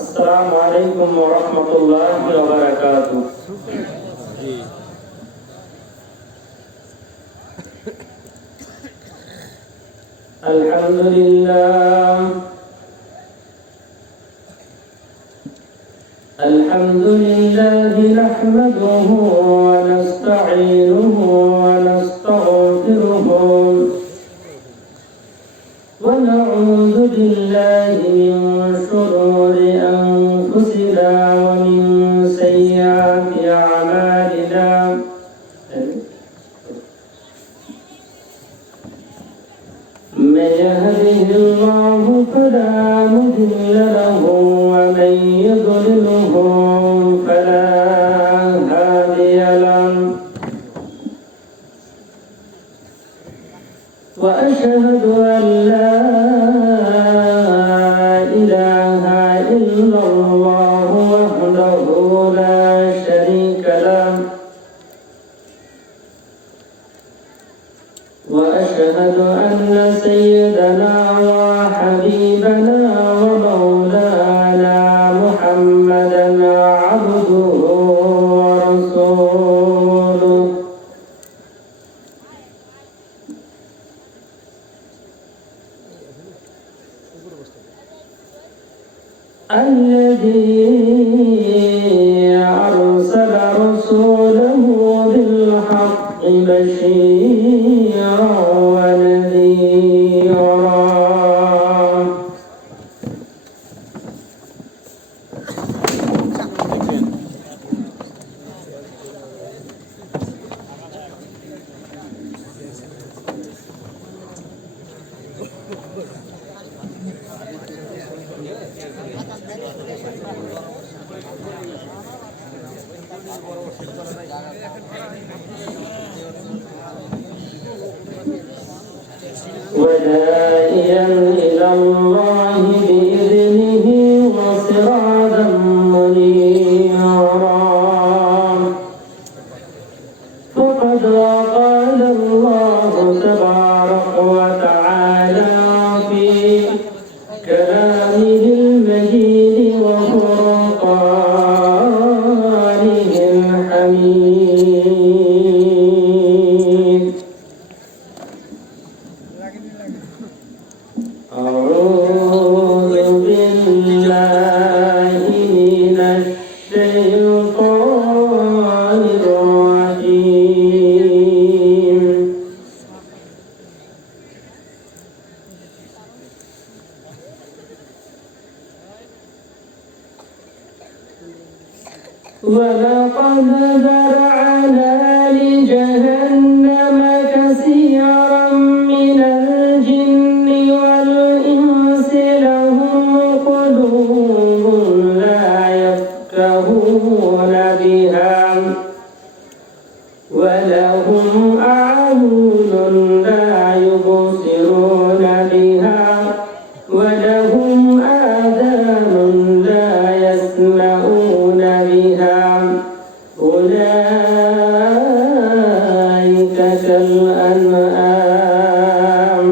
अस्सलामु अलैकुम वरहमतुल्लाहि वबरकातुहू। अल्हम्दुलिल्लाह नहमदुहु व नस्तईनुहु व नस्तगफिरुहु व नऊज़ु बिल्लाहि मिन शुरूरि अनफुसिना व मिन सय्यिआति अअमालिना। من يهده الله فلا مضل له ومن يضلله فلا هادي له وأشهد أن لا إله إلا الله وحده لا شريك له وأشهد أن سيدنا وحبيبنا ومولانا محمدا عبده ورسوله الذي أرسل رسوله بالحق بشيرا ونذيرا وداعيا إلى الله بإذنه وسراجا منيرا. فقد قال الله تبارك وتعالى في كلامه المجيد وفرقانه الحميد: أعوذ بالله من الشيطان الرجيم. ولقد ذرأنا لجهنم كثيرا من الجن والإنس لهم قلوب لا يفقهون بها ولهم أعين لا يبصرون بها ولهم آذان لا يسمعون بها أولئك كالأنعام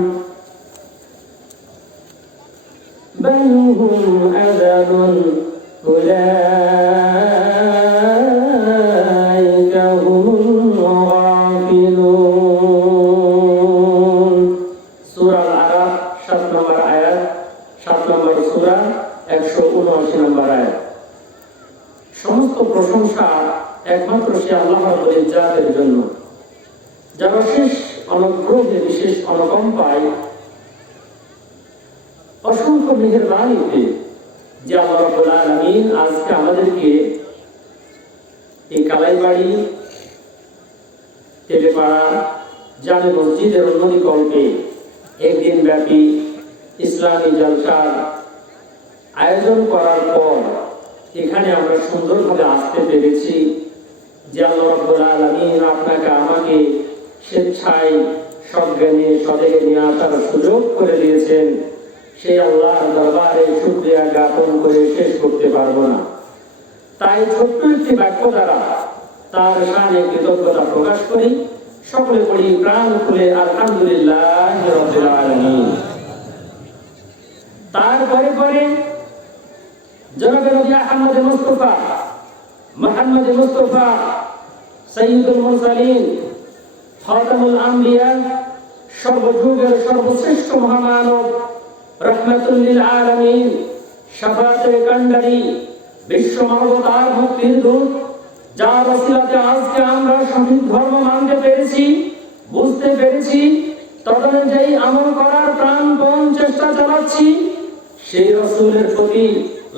بل هم أضل أولئك هم الغافلون. সূরা আল-আরাফ ৭ নম্বর আয়াত, ৭ নম্বর সূরা ১৭৯ নম্বর আয়াত। সমস্ত প্রশংসা একমাত্র সে আল্লাহ রাব্বুল ইজ্জাতের জন্য, যার অশেষ অনুগ্রহে, বিশেষ অনুকম্পায়, অসংখ্য মেহেরবানিতে যে আল্লাহ রাব্বুল আলামিন আজকে আমাদেরকে এই কালাইবাড়ি তেলেপাড়া জামে মসজিদের উন্নতিকল্পে একদিন ব্যাপী ইসলামী জলসার আয়োজন করার পর এখানে আমরা সুন্দরভাবে আসতে পেরেছি। যে আল্লাহ রাব্বুল আলামিন আপনাকে আমাকে স্বেচ্ছায় সজ্ঞানে সদেহে নিয়ে আসার সুযোগ করে দিয়েছেন, সেই আল্লাহর দরবারে শুকরিয়া জ্ঞাপন করে শেষ করতে পারবো না। তাই ছোট্ট একটি বাক্য দ্বারা তার শানে কৃতজ্ঞতা প্রকাশ করি। সকলে পড়ি প্রাণ খুলে আলহামদুলিল্লাহি রাব্বিল আলামিন। তারপরে জনাবে নবী আহমদ মুস্তাফা মুহাম্মদ মুস্তাফা সাইয়্যিদুল মুরসালিন খাতামুল আম্বিয়া সর্বযুগের সর্বশ্রেষ্ঠ মহামানব রাহমাতুল লিল আলামিন শাফাআতের কান্ডারি বিশ্ব মানবতার মুক্তির দূত যার ওসিলাতে আজকে আমরা সঠিক ধর্ম মানতে পেরেছি, বুঝতে পেরেছি, তদনুযায়ী আমল করার প্রাণপণ চেষ্টা চালাচ্ছি, সেই রাসূলের প্রতি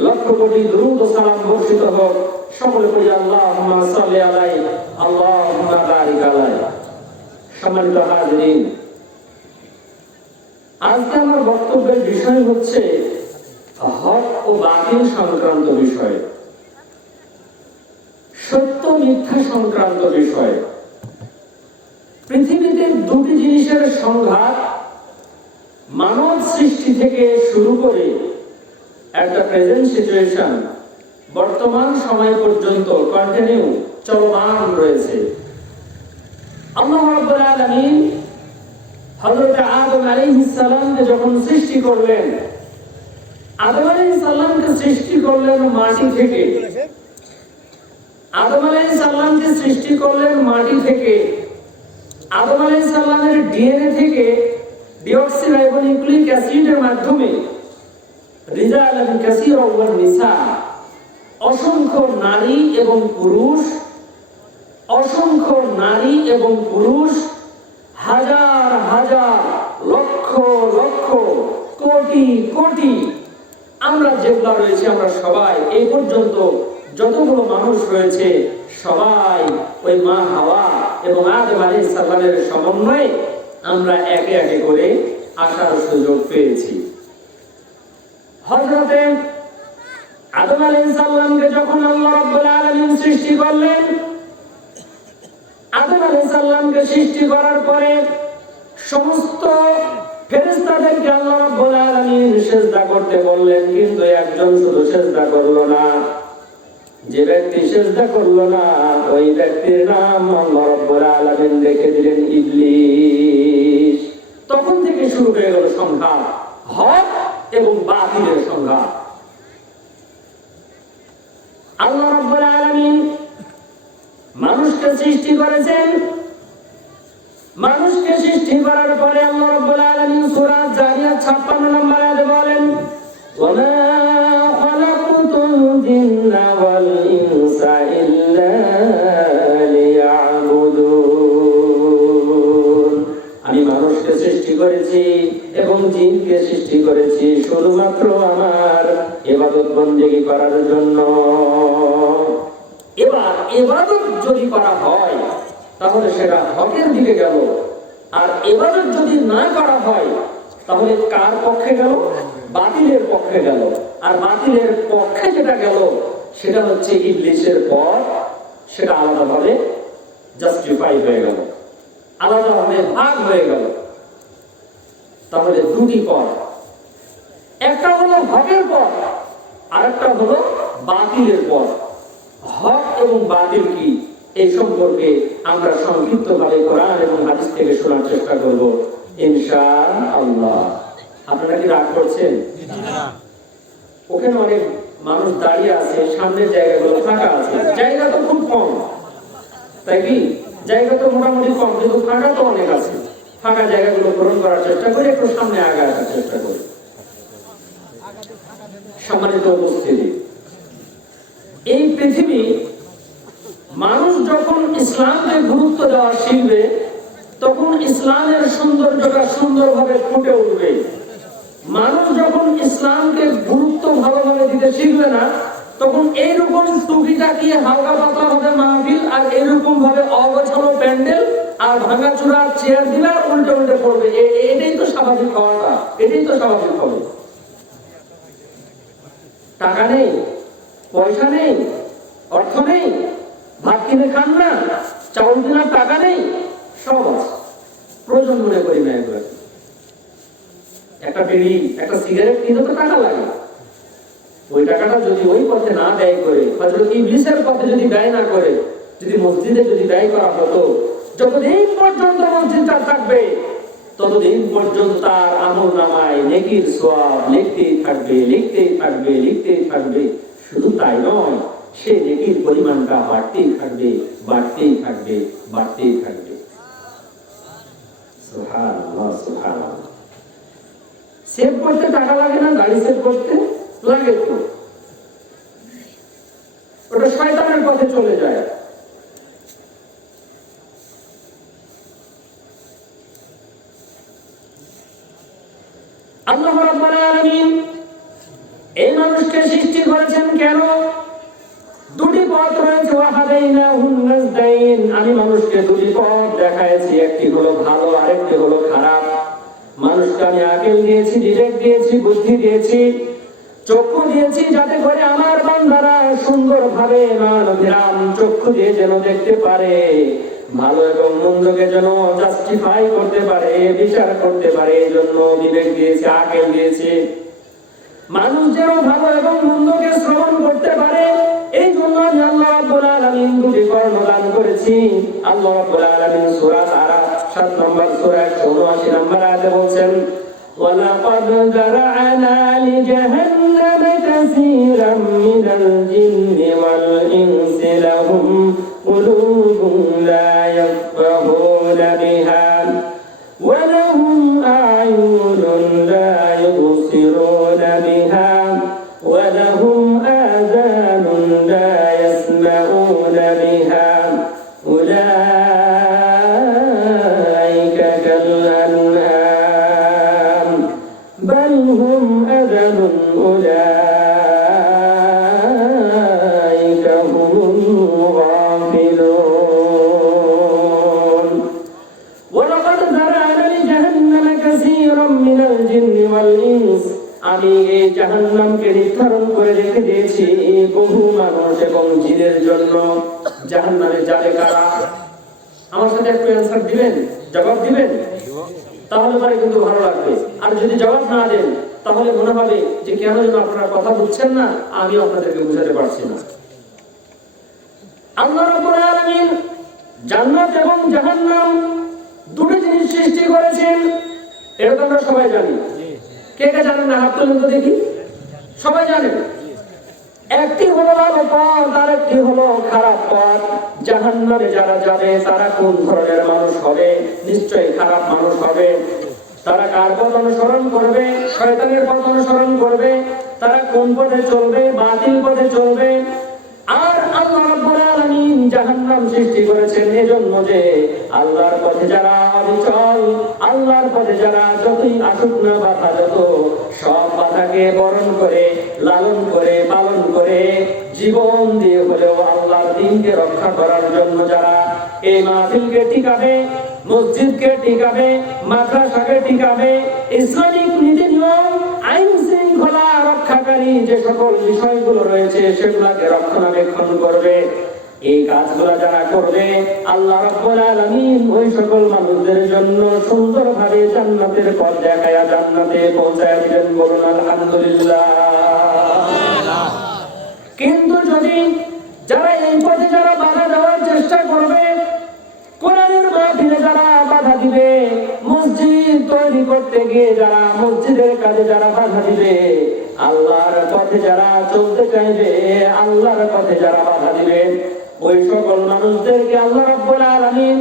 লক্ষ কোটি দুরূদ ও সালাম বর্ষিত হোক। সকলে বলি আল্লাহুম্মা সাল্লি আলাইহি আল্লাহুম্মা বারিক আলাইহি। সম্মানিত হাজিরিন, আজকে আমার বক্তব্যের বিষয় হচ্ছে হক ও বাতিল সংক্রান্ত বিষয়, সত্য মিথ্যা সংক্রান্ত বিষয়। পৃথিবীতে দুটি জিনিসের সংঘাত মানব সৃষ্টি থেকে শুরু করে একটা প্রেজেন্ট সিচুয়েশন বর্তমান সময় পর্যন্ত কন্টিনিউ চলমান রয়েছে। আল্লাহ রাব্বুল আলামিন হযরত আদম আলাইহিস সালামকে যখন সৃষ্টি করলেন, আদম আলাইহিস সালামকে সৃষ্টি করলেন মাটি থেকে। আদম আলাইহিস সালামকে সৃষ্টি করলেন মাটি থেকে। আদম আলাইহিস সালামের ডিএনএ থেকে ডিঅক্সিরাইবোনিউক্লিক অ্যাসিডের মাধ্যমে রিজালান কাসীরা ওয়ান নিসা, অসংখ্য নারী এবং পুরুষ, অসংখ্য নারী এবং পুরুষ, হাজার হাজার লক্ষ লক্ষ কোটি কোটি, আমরা যেগুলা রয়েছে আমরা সবাই এই পর্যন্ত যতগুলো মানুষ রয়েছে সবাই ওই মা হাওয়া এবং আদম আলাইহিস সালামের সমন্বয়ে আমরা একে একে করে আসার সুযোগ পেয়েছি। হযরতে আদম আলাইহিস সালামকে যখন আল্লাহ রাব্বুল আলামিন সৃষ্টি করলেন, আদম আলাইহিস সালামকে সৃষ্টি করার পরে সমস্ত ফেরেশতাদেরকে আল্লাহ রাব্বুল আলামিন সিজদা করতে বললেন, কিন্তু একজন শুধু সিজদা করলো না। যে ব্যক্তি সিজদা করলো না ওই ব্যক্তির নাম আল্লাহ রাব্বুল আলামিন রেখে দিলেন ইবলিস। তখন থেকে শুরু হয়ে গেল সংঘাত, হক এবং বাতিলের সংঘাত। আল্লাহ রাব্বুল আলামিন মানুষকে সৃষ্টি করেছেন। মানুষকে সৃষ্টি করার পরে আল্লাহ রাব্বুল আলামিন সূরা জারিয়াত 56 নম্বর আয়াতে বলেন, ওয়ামা খালাকতুল জিন্না ওয়াল ইনসা ইল্লা লিয়াবুদুন। আমি মানুষকে সৃষ্টি করেছি এবং জিনকে সৃষ্টি করেছি শুধুমাত্র আমার ইবাদত বন্দেগী করার জন্য। এবার ইবাদত যদি করা হয় তাহলে সেটা হকের দিকে গেল, আর ইবাদত যদি না করা হয় তাহলে কার পক্ষে গেল? বাতিলের পক্ষে গেল। আর বাতিলের পক্ষে যেটা গেল সেটা হচ্ছে ইবলিসের পথ, সেটা আলাদাভাবে জাস্টিফাই হয়ে গেল, আলাদাভাবে ভাগ হয়ে গেল। তাহলে দুটি পথ, একটা হলো হকের পথ আর একটা হলো বাতিলের পথ। হক এবং বাতিল কি এই সম্পর্কে আমরা সংক্ষিপ্তভাবে কোরআন এবং হাদিস থেকে শোনার চেষ্টা করব ইনশাআল্লাহ। আপনারা কি রাগ করছেন? ওখানে অনেক মানুষ দাঁড়িয়ে আছে, সামনের জায়গাগুলো ফাঁকা আছে, জায়গা তো খুব কম, তাই কি? জায়গা তো মোটামুটি কম, কিন্তু ফাঁকা তো অনেক আছে। ফাঁকা জায়গাগুলো পূরণ করার চেষ্টা করি, একটু সামনে আগে আসার চেষ্টা করি। সম্মানিত উপস্থিতি, এই পৃথিবী মানুষ যখন ইসলামকে গুরুত্ব দেওয়া শিখবে তখন ইসলামের সৌন্দর্যটা সুন্দরভাবে ফুটে উঠবে। মানুষ যখন ইসলামকে গুরুত্ব ভালোভাবে দিতে শিখবে না তখন এইরকম টুকিটাকি হালকা পাতলা ভাবে মাহফিল আর এইরকম ভাবে অগোছালো প্যান্ডেল আর ভাঙাচোরা চেয়ার দিলে উল্টে উল্টে পড়বে। এটাই তো স্বাভাবিক হওয়াটা, এটাই তো স্বাভাবিক হবে। টাকা নেই, পয়সা নেই, অর্থ নেই, ভাত কিনে খান না, চাউল কেনার টাকা নেই, সব আছে, প্রয়োজন মনে করি না। একবার একটা বিড়ি, একটা সিগারেট কিনতে তো টাকা লাগে। ওই টাকাটা যদি ওই পথে না ব্যয় করে, হযরত ইবলিসের পথে যদি ব্যয় না করে, যদি মসজিদে যদি ব্যয় করা হতো, যতদিন পর্যন্ত মসজিদটা থাকবে ততদিন পর্যন্ত তার আমলনামায় নেকির সওয়াব লিখতেই থাকবে, লিখতেই থাকবে, লিখতেই থাকবে। শুধু তাই নয়, সে নেকির পরিমাণটা বাড়তেই থাকবে, বাড়তেই থাকবে, বাড়তেই থাকবে। সুবহানাল্লাহ, সুবহানাল্লাহ। সেভ করতে টাকা লাগে না? গাড়ি সেভ করতে লাগে তো, ওটা শয়তানের পথে চলে যায়। আল্লাহ রাব্বুল আলামিন এই মানুষকে সৃষ্টি করেছেন কেন? দুটি পথ রয়েছে, ওয়াহাদাইনাহুন নাজদাইন, আমি মানুষকে দুটি পথ দেখাইছি, একটি হলো ভালো, আরেকটি হলো খারাপ। মানুষকে আমি আকল দিয়েছি, বিবেক দিয়েছি, বুদ্ধি দিয়েছি, চক্ষু দিয়েছি, যাতে করে আমার বান্দারা সুন্দরভাবে মানবীরাম চক্ষু দিয়ে যেন দেখতে পারে, ভালো এবং মন্দকে যেন জাস্টিফাই করতে পারে, বিচার করতে পারে। এই জন্য বিবেক দিয়েছি, আকল দিয়েছি। মানুষ যেন ভালো এবং মন্দকে শ্রবণ করতে পারে, এই জন্য আমি আল্লাহ রাব্বুল আলামিন দুটি কর্ণ দান করেছি। আল্লাহ রাব্বুল আলামিন সূরা আরাফ 7 নম্বর সূরা 179 নম্বর আয়াতে বলছেন, ওয়ালাকাদ যারা'না লিজাহান্নাম কাসীরাম মিনাল জিন্নি ওয়াল ইনসি লাহুম কুলুবুন লা ইয়াফকাহুনা বিহা ওয়া লাহুম আ'য়ুনুন লা ইবসিরুনা বিহা ওয়া লাহুম আযানুন লা ইয়াসমাউনা বিহা উলাইকা কাল আনআম বাল হুম আযালুন উলাইকা হুমুল গাফিলুন। ওয়ালাকাদ যারা'না লিজাহান্নাম কাসীরাম মিনাল জিন্নি ওয়াল ইনস, আমি এই জাহান্নামকে নির্ধারণ করে রেখে দিয়েছি বহু মানুষ এবং জিনের জন্য। জাহান্নামে যাবে কারা? আমার সাথে একটু অ্যানসার দিবেন, জবাব দিবেন, তাহলে পরে কিন্তু ভালো লাগবে। আর যদি জবাব না দেন তাহলে মনে হবে যে কেন যেন আপনারা কথা বুঝছেন না, আমি আপনাদেরকে বুঝাতে পারছি না। আল্লাহ রাব্বুল আলামিন জান্নাত এবং জাহান্নাম দুটো জিনিস সৃষ্টি করেছেন, এটা তো আমরা সবাই জানি। কে কে জানেন না? হাত তুলুন তো দেখি। সবাই জানেন। একটি হলো ভালো পথ, আর একটি হলো খারাপ পথ। জাহান্নামে যারা যাবে তারা কোন ধরনের মানুষ হবে? নিশ্চয়ই খারাপ মানুষ হবে। তারা কার পথ অনুসরণ করবে? শয়তানের পথ অনুসরণ করবে। তারা কোন পথে চলবে? বাতিল পথে চলবে। আর আল্লাহ রাব্বুল আলামিন জাহান্নাম সৃষ্টি করেছেন এজন্য যে আল্লাহর পথে যারা অবিচল, আল্লাহর পথে যারা যতই আসুক না বাধা, যত সব বাধাকে বরণ করে, লালন করে, পালন করে, জীবন দিয়ে হলেও আল্লাহর দ্বীনকে রক্ষা করার জন্য যারা এই মাহফিলকে টিকাবে, মসজিদকে টিকাবে, মাদ্রাসাকে টিকাবে, ইসলামিক নীতি নিয়ম, আইন শৃঙ্খলা রক্ষাকারী যে সকল বিষয়গুলো রয়েছে সেগুলোকে রক্ষণাবেক্ষণ করবে, এই কাজগুলো যারা করবে, আল্লাহ রাব্বুল আলামিন ওই সকল মানুষদের জন্য সুন্দরভাবে জান্নাতের পথ দেখায়া জান্নাতে পৌঁছায় দিবেন। বলুন আলহামদুলিল্লাহ। কিন্তু যদি যারা এই পথে যারা বাধা দেওয়ার চেষ্টা করবে, কোরআনের মাহফিলে যারা বাধা দিবে, মসজিদ তৈরি করতে গিয়ে যারা মসজিদের কাজে যারা বাধা দিবে, আল্লাহর পথে যারা চলতে চাইবে, আল্লাহর পথে যারা বাধা দিবে, ওই সকল মানুষদেরকে আল্লাহ রাব্বুল আলামিন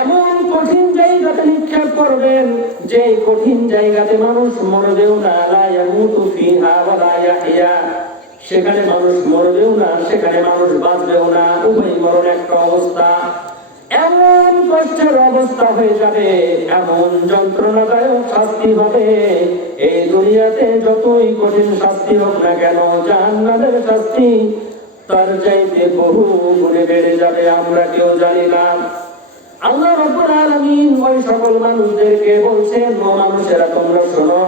এমন কঠিন জায়গাতে নিক্ষেপ করবেন যে কঠিন জায়গাতে মানুষ মরবেও না, লা ইয়ামুতু ফিহা ওয়া লা ইয়াহইয়া, সেখানে মানুষ মরবেও না, সেখানে মানুষ বাঁচবেও না, উভয় মরণ একটা অবস্থা। এমন কষ্টের অবস্থা হয়ে যাবে, এমন যন্ত্রণাদায়ক শাস্তি হবে, এই দুনিয়াতে যতই কঠিন শাস্তি হোক না কেন, জাহান্নামের শাস্তি তার চাইতে বহু গুণে বেড়ে যাবে, আমরা কেউ জানি না। আল্লাহ রাব্বুল আলামিন ওই সকল মানুষদেরকে বলছেন, ও মানুষেরা তোমরা শোনো,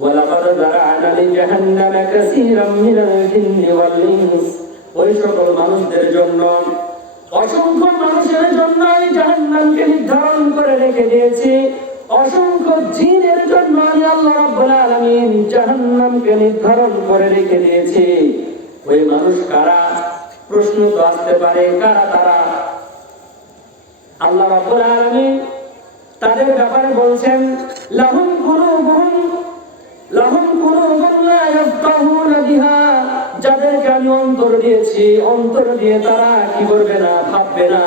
ওয়ালাকাদ যারা'না লিজাহান্নাম কাসীরাম মিনাল জিন্নি ওয়াল ইনস, ওই সকল মানুষদের জন্য, অসংখ্য মানুষের জন্য আমি জাহান্নামকে নির্ধারণ করে রেখে দিয়েছি। অসংখ্য জিনের জন্য আমি আল্লাহ রাব্বুল আলামিন জাহান্নামকে নির্ধারণ করে রেখে দিয়েছি। ওই মানুষ কারা? প্রশ্ন তো আসতে পারে, কারা তারা? আল্লাহ রাব্বুল আলামিন তাদের ব্যাপারে বলছেন, লাহুম কুলুবুন লা ইয়াফকাহুনা বিহা, যাদেরকে আমি অন্তর দিয়েছি, অন্তর দিয়ে তারা কি করবে না, ভাববে না,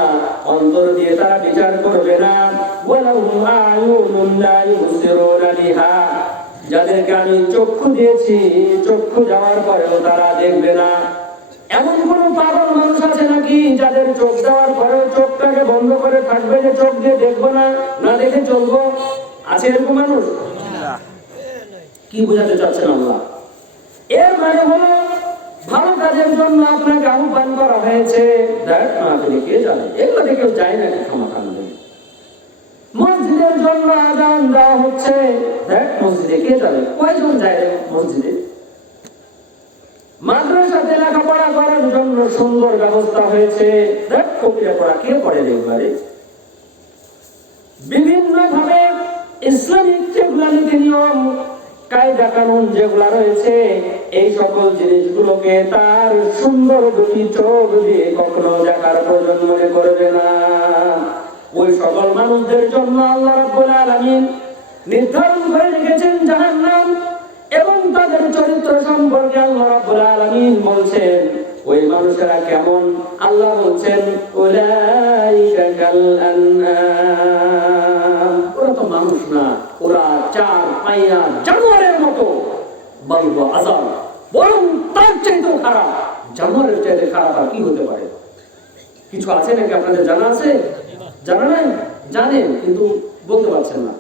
অন্তর দিয়ে তারা বিচার করবে না। ওয়ালাহুম আ'য়ুনুন লা ইউবসিরুনা বিহা, যাদেরকে আমি চক্ষু দিয়েছি, চক্ষু যাওয়ার পরেও তারা দেখবে না। এমন কোন পাগল মানুষ আছে নাকি যাদের চোখ দেওয়ার পরেও চোখটাকে বন্ধ করে থাকবে যে চোখ দিয়ে দেখবো না, না দেখে চলবো? আছে এরকম মানুষ? কি বোঝাতে চাচ্ছেন আল্লাহ? এর মানে হলো ভালো কাজের জন্য আপনাকে আহ্বান করা হয়েছে, দেখ না আপনি কে জানে, এগুলো কেউ যায় নাকি ক্ষমাকাণ্ডে। মসজিদের জন্য আযান দেওয়া হচ্ছে, দেখ মসজিদে কে যাবে, কয়জন যায় মসজিদে। মাদ্রাসাতে লেখাপড়া করার জন্য সুন্দর ব্যবস্থা হয়েছে, দেখ কবিরা পড়া কে পড়ে একবারে। বিভিন্ন ভাবে ইসলামিক যেগুলা নীতি নিয়ম কায়দা কানুন যেগুলা রয়েছে, এই সকল জিনিসগুলোকে তার সুন্দর দুটি চোখ দিয়ে কখনো দেখার প্রয়োজন মনে করবে না। ওই সকল মানুষদের জন্য আল্লাহ রাব্বুল আলামিন নির্ধারণ করে রেখেছেন জাহান্নাম, এবং তাদের চরিত্র সম্পর্কে আল্লাহ রাব্বুল আলামিন বলছেন ওই মানুষেরা কেমন। আল্লাহ বলছেন উলাইকা কাল আনআম, ওরা তো মানুষ না, ওরা চার পাইয়া জানোয়ারের মতো। বলবো আযাব, বরং তার চাইতেও খারাপ। জানোয়ারের চাইতে খারাপ আর কি হতে পারে? কিছু আছে নাকি আপনাদের জানা আছে? জানা নাই? জানেন কিন্তু বলতে পারছেন না।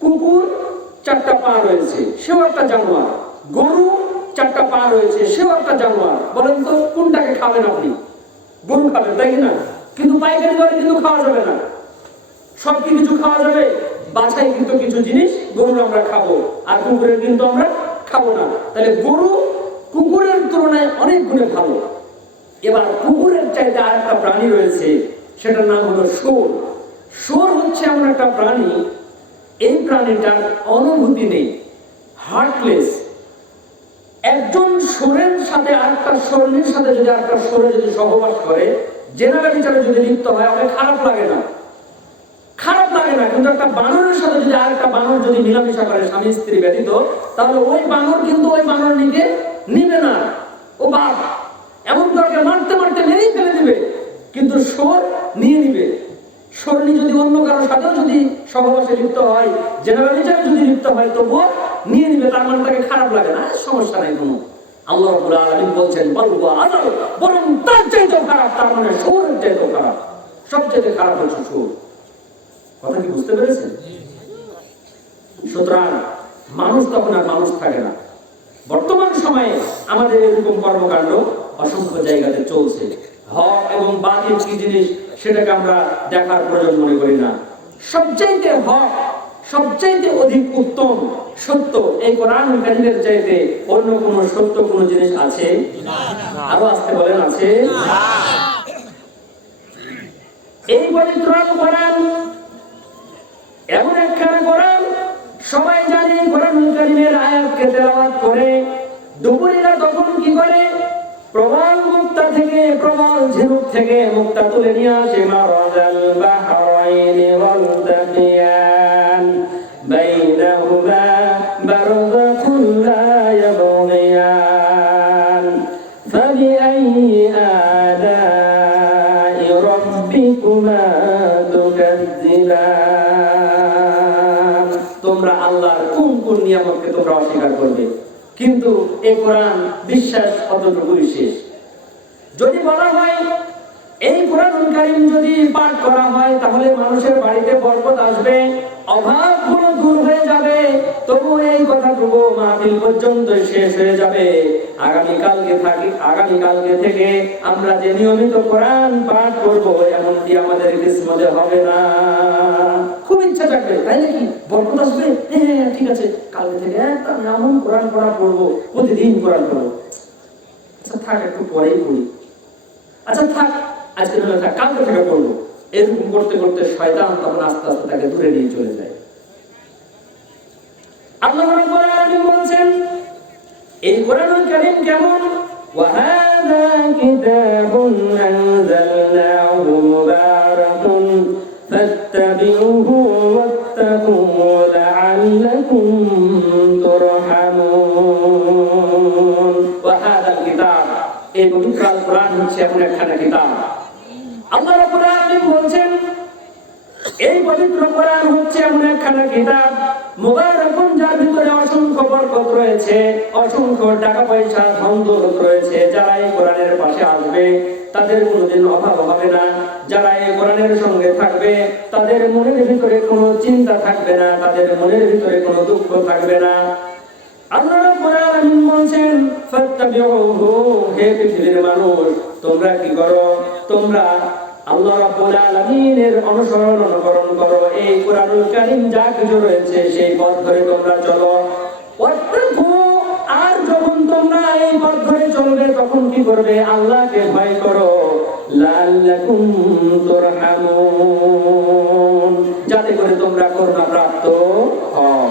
কুকুর চারটা পা রয়েছে, সেও একটা জানোয়ার। গরু চারটা পা রয়েছে, সেও একটা জানোয়ার। বলেন তো কোনটাকে খাবেন আপনি? গরু খাবেন, তাই না? কিন্তু পাইকারি দরে কিন্তু খাওয়া যাবে না। সব কি কিছু খাওয়া যাবে? বাছাই কিন্তু কিছু জিনিস গরুর আমরা খাবো, আর কুকুরের কিন্তু আমরা খাবো না। তাহলে গরু কুকুরের তুলনায় অনেক গুণে ভালো। এবার কুকুরের চাইতে আর একটা প্রাণী রয়েছে, সেটার নাম হলো শুয়োর। শুয়োর হচ্ছে এমন একটা প্রাণী, এই প্রাণীটার অনুভূতি নেই, হার্টলেস। একজন শুয়োরের সাথে আরেকটা শুয়োরের সাথে যদি আরেকটা শুয়োরে যদি সহবাস করে, জেনারেল বিচারে যদি লিপ্ত হয়, আমাকে খারাপ লাগে না, খারাপ লাগে না। কিন্তু একটা বানরের সাথে যদি আরেকটা বানর যদি মিলামেশা করে স্বামী স্ত্রী ব্যতীত, তাহলে ওই বানর কিন্তু ওই বানর নিকে নিবে না, ও বাপ, এমন দরকে মারতে মারতে মেরেই ফেলে দিবে। কিন্তু শুয়োর নিয়ে নিবে। শুয়োরনি যদি অন্য কারোর সাথেও যদি সহবাসে লিপ্ত হয়, জেনারেল বিচারে যদি লিপ্ত হয়, তবুও নিয়ে নিবে। তার মানে তাকে খারাপ লাগে না, সমস্যা নাই কোনো। আল্লাহ রাব্বুল আলামিন বলছেন বলবো আযাব, বরং তার চাইতেও খারাপ। তার মানে শুয়োরের চাইতেও খারাপ, সবচেয়ে খারাপ হচ্ছে শুয়োর। কথা কি বুঝতে পেরেছেন? সুতরাং মানুষ তখন আর মানুষ থাকে না। বর্তমান সময়ে আমাদের এরকম কর্মকাণ্ড অসংখ্য জায়গাতে চলছে। হক এবং বাতিল কি জিনিস সেটাকে আমরা দেখার প্রয়োজন মনে করি না। সবচাইতে হক, সবচাইতে অধিক উত্তম সত্য এই কোরআন কারীমের চাইতে অন্য কোন সত্য কোন জিনিস আছে? আরো আসতে বলেন, আছে? এই পবিত্র কোরআন এমন একখানা কোরআন, সবাই জানে কোরআন কারীমের আয়াতকে তেলাওয়াত করে দুপুরিরা তখন কি করে? প্রবল মুক্তা থেকে, প্রবল ঝিনুক থেকে মুক্তা তুলে নিয়ে আসে। মারাজাল বাহরাইনি ওয়ালতাকিয়ান বাইনাহুমা বারযাখুন লা ইয়াবগিয়ান ফাবিআইয়ি আলাই রাব্বিকুমা তুকাজ্জিবান। তোমরা আল্লাহর কোন কোন নিয়ামতকে তোমরা অস্বীকার করবে? কিন্তু এই কোরআন বিশ্বাস অতটুকুই শেষ। যদি বলা হয় এই কোরআনুল কারীম যদি পাঠ করা হয়, তাহলে মানুষের বাড়িতে বরকত আসবে, অভাবগুলো দূর হয়ে যাবে, তবু এই কথাটুকু মাহফিল পর্যন্ত শেষ হয়ে যাবে। আগামীকালকে থেকে আমরা যে নিয়মিত কোরআন পাঠ করব, এমনটি আমাদের কিসমতে হবে না। খুব ইচ্ছা থাকবে, তাই নাকি বরকত আসবে, হ্যাঁ ঠিক আছে, কালকে থেকে একটা এমন কোরআন পড়া পড়বো, প্রতিদিন কোরআন পড়বো। আচ্ছা থাক, একটু পরেই পড়ি, আচ্ছা থাক আজকে নয় থাক, কালকে থেকে পড়বো। এরকম করতে করতে শয়তান তখন আস্তে আস্তে তাকে দূরে নিয়ে চলে যায়। আল্লাহ রাব্বুল আলামিন বলেন এই কোরআনুল কারীম কেমন? ওয়াহাদা কিতাবুন আনজালনাহু মুবারাকুন ফাত্তাবিউহু ওয়াত্তাকু লাআল্লাকুম তুরহামুন। ওয়াহাদা কিতাব, এই পবিত্র আল কোরআন হচ্ছে এমন একখানা কিতাব। আল্লাহ রাব্বুল আলামিন বলছেন এই পবিত্র কোরআন হচ্ছে এমন একখানা কিতাব মুবারাকুন, যার ভিতরে অসংখ্য বরকত রয়েছে, অসংখ্য টাকা পয়সা ধন দৌলত রয়েছে। যারা এই কোরআনের পাশে আসবে তাদের কোনোদিন অভাব হবে না, যারা এই কোরআনের সঙ্গে থাকবে তাদের মনের ভিতরে কোনো চিন্তা থাকবে না, তাদের মনের ভিতরে কোনো দুঃখ থাকবে না। আল্লাহ রাব্বুল আলামিন বলেন ফাত্তাবিউহু, হে পৃথিবীর মানুষ তোমরা কি করো, তোমরা আল্লাহ রাব্বুল আলামিনের অনুকরণ করো। এই কোরআনুল কারীম যা কিছু রয়েছে সেই পথ ধরে তোমরা চলো। ওয়াত্তাকু, আর যখন তোমরা এই পথ ধরে চলবে তখন কি করবে, আল্লাহকে ভয় করো। লাআল্লাকুম তুরহামুন, যাতে করে তোমরা করুণা প্রাপ্ত হও,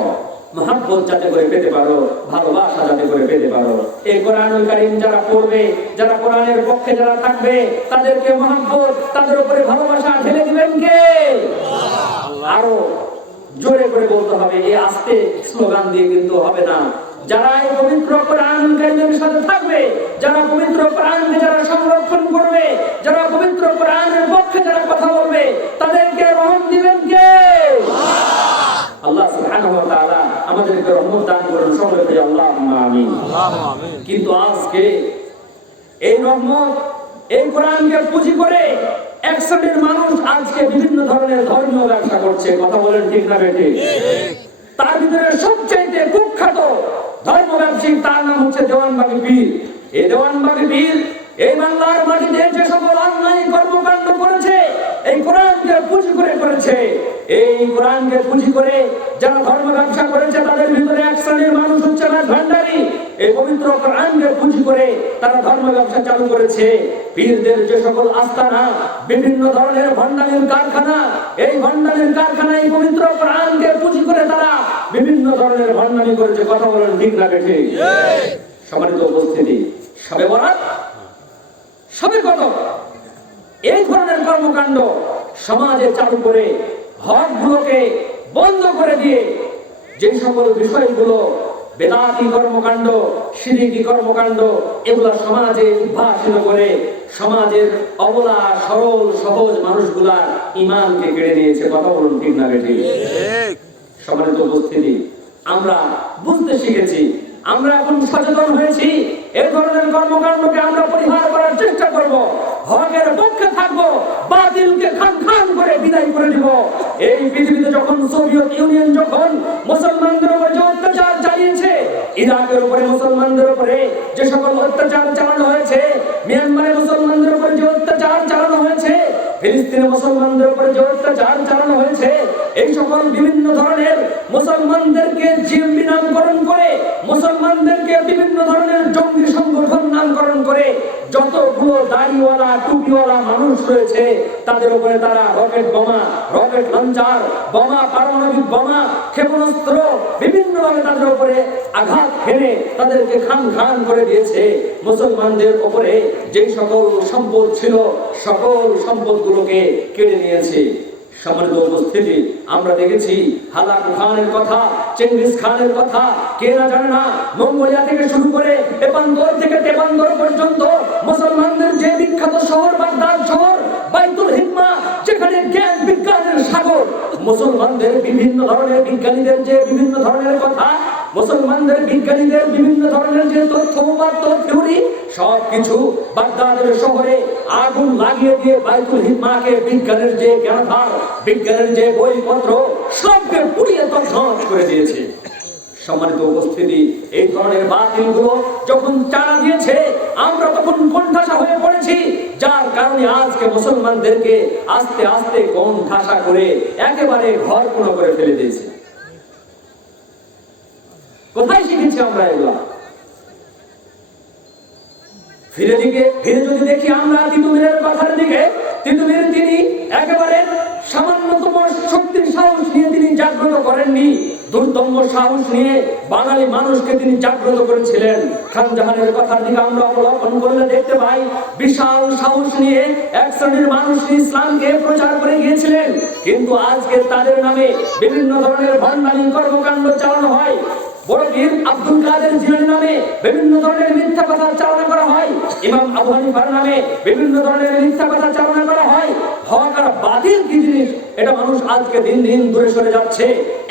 মহব্বত যাতে করে পেতে পারো, ভালোবাসা যাতে করে পেতে পারো। এই কোরআনুল কারীম যারা পড়বে, যারা কোরআনের পক্ষে যারা থাকবে তাদেরকে মহব্বত, তাদের উপরে ভালোবাসা ঢেলে দিবেন কে? আরো জোরে করে বলতে হবে, এই আস্তে স্লোগান দিয়ে কিন্তু হবে না। যারা এই পবিত্র কোরআনুল কারীমের সাথে থাকবে, যারা পবিত্র কোরআনকে যারা সংরক্ষণ করবে, যারা পবিত্র কোরআনের পক্ষে যারা কথা বলবে তাদেরকে রহমত দিবেন কে? আল্লাহ সুবহানাহু ওয়া তাআলা আমাদেরকে রহমত দান করুন, সকলে বলি আল্লাহুম্মা আমিন। কিন্তু আজকে এই রহমত, এই কোরআনকে পুঁজি করে এক শ্রেণীর মানুষ আজকে বিভিন্ন ধরনের ধর্মীয় ব্যবসা করছে। কথা বলেন ঠিক না বেঠিক? তার ভিতরে সবচেয়ে কুখ্যাত ধর্ম ব্যবসায়ী, তার নাম হচ্ছে দেওয়ানবাগী পীর। এই দেওয়ানবাগী পীর এই বাংলার মাটিতে যে সকল অন্যায় কর্মকাণ্ড করেছে এই কোরআনকে পুঁজি করে করেছে। এই কোরআনকে পুঁজি করে যারা ধর্ম ব্যবসা করেছে তাদের ভিতরে এক শ্রেণীর মানুষ হচ্ছে ভান্ডারী। এই পবিত্র কোরআনকে পুঁজি করে তারা ধর্ম ব্যবসা চালু করেছে। পীরদের যে সকল আস্তানা, বিভিন্ন ধরনের ভান্ডারির কারখানা, এই ভান্ডারির কারখানায় পবিত্র কোরআনকে পুঁজি করে তারা বিভিন্ন ধরনের ভান্ডারি করেছে। কথা বলেন ঠিক না বেঠিক? সম্মানিত উপস্থিতি, সবে বরাত, সবে কদর, এই ধরনের কর্মকাণ্ড সমাজে চালু করে হকগুলোকে বন্ধ করে দিয়ে যে সকল বিষয়গুলো বেদাতি কর্মকাণ্ড, শিরকি কর্মকাণ্ড, এগুলো সমাজে উদ্ভাসিত করে সমাজের অবলা সরল সহজ মানুষগুলার ঈমানকে কেড়ে নিয়েছে। কথা বলুন ঠিক না বেঠিক? সম্মানিত উপস্থিতি, আমরা বুঝতে শিখেছি, আমরা এখন সচেতন হয়েছি। এই ধরনের কর্মকাণ্ডকে আমরা পরিহার করার চেষ্টা করব, হকের পক্ষে থাকবো, বাতিলকে খান খান করে বিদায় করে দিব। এই পৃথিবীতে যখন সোভিয়েত ইউনিয়ন যখন মুসলমানদের উপর যে অত্যাচার চালিয়েছে, ইরাকের উপরে মুসলমানদের উপরে যে সকল অত্যাচার চালানো হয়েছে, মিয়ানমারে মুসলমানদের উপরে যে অত্যাচার চালানো হয়েছে, ফিলিস্তিনে মুসলমানদের উপরে যে অত্যাচার চালানো হয়েছে, এই সকল বিভিন্ন ধরনের মুসলমানদেরকে জিম্মি নামকরণ করে, মুসলমানদেরকে বিভিন্ন ধরনের জঙ্গি সংগঠন নামকরণ করে যতগুলো দাড়িওয়ালা টুপিওয়ালা মানুষ রয়েছে তাদের উপরে তারা রকেট বোমা, রকেট লঞ্চার বোমা, পারমাণবিক বোমা, ক্ষেপণাস্ত্র বিভিন্ন ভাবে তাদের উপরে আঘাত হেনে তাদেরকে খান খান করে দিয়েছে। মুসলমানদের উপরে যে সকল সম্পদ ছিল সকল সম্পদগুলোকে কেড়ে নিয়েছে। সম্মানিত উপস্থিতি, আমরা দেখেছি হালাকু খানের কথা, চেঙ্গিস খানের কথা, কে না জানে না। মঙ্গোলিয়া থেকে শুরু করে এপান্তর থেকে তেপান্তর পর্যন্ত মুসলমানদের যে বিখ্যাত শহর বাগদাদ শহর, বাইতুল হিকমা, যেখানে জ্ঞান বিজ্ঞানের সাগর, মুসলমানদের বিভিন্ন ধরনের বিজ্ঞানীদের যে বিভিন্ন ধরনের কথা, মুসলমানদের বিজ্ঞানীদের বিভিন্ন ধরনের যে তথ্য উপাত্ত থিওরি, সবকিছু বাগদাদের শহরে আগুন লাগিয়ে দিয়ে বাইতুল হিকমাকে, বিজ্ঞানের যে জ্ঞানধার, বিজ্ঞানের যে বইপত্র সবকে পুড়িয়ে তছনছ করে দিয়েছে। সম্মানিত উপস্থিতি, এই ধরনের বাতিলগুলো যখন চারা দিয়েছে আমরা তখন কোণঠাসা হয়ে পড়েছি, যার কারণে আজকে মুসলমানদেরকে আস্তে আস্তে কোণঠাসা করে একেবারে ঘরকুনো করে ফেলে দিয়েছে। কোথায় শিখেছি আমরা এগুলা? ফিরে যদি দেখি আমরা তিতুমিরের কথার দিকে, তিতুমির তিনি একেবারে সামান্যতম শক্তির সাহস নিয়ে তিনি জাগ্রত করেননি, দুর্দম্য সাহস নিয়ে বাঙালি মানুষকে তিনি জাগ্রত করেছিলেন। খান জাহানের কথার দিকে আমরা অবলম্বন করলে দেখতে পাই বিশাল সাহস নিয়ে এক শ্রেণীর মানুষ ইসলামকে প্রচার করে গিয়েছিলেন, কিন্তু আজকে তাদের নামে বিভিন্ন ধরনের ভণ্ডামি কর্মকাণ্ড চালানো হয়। বড় পীর আব্দুল কাদের জিলানী নামে বিভিন্ন ধরনের মিথ্যা কথা চালনা করা হয়। ইমাম আবু হানিফার নামে বিভিন্ন ধরনের মিথ্যা কথা চালনা করা হয়। হক আর বাতিল কি জিনিস এটা মানুষ আজকে দিন দিন দূরে সরে যাচ্ছে।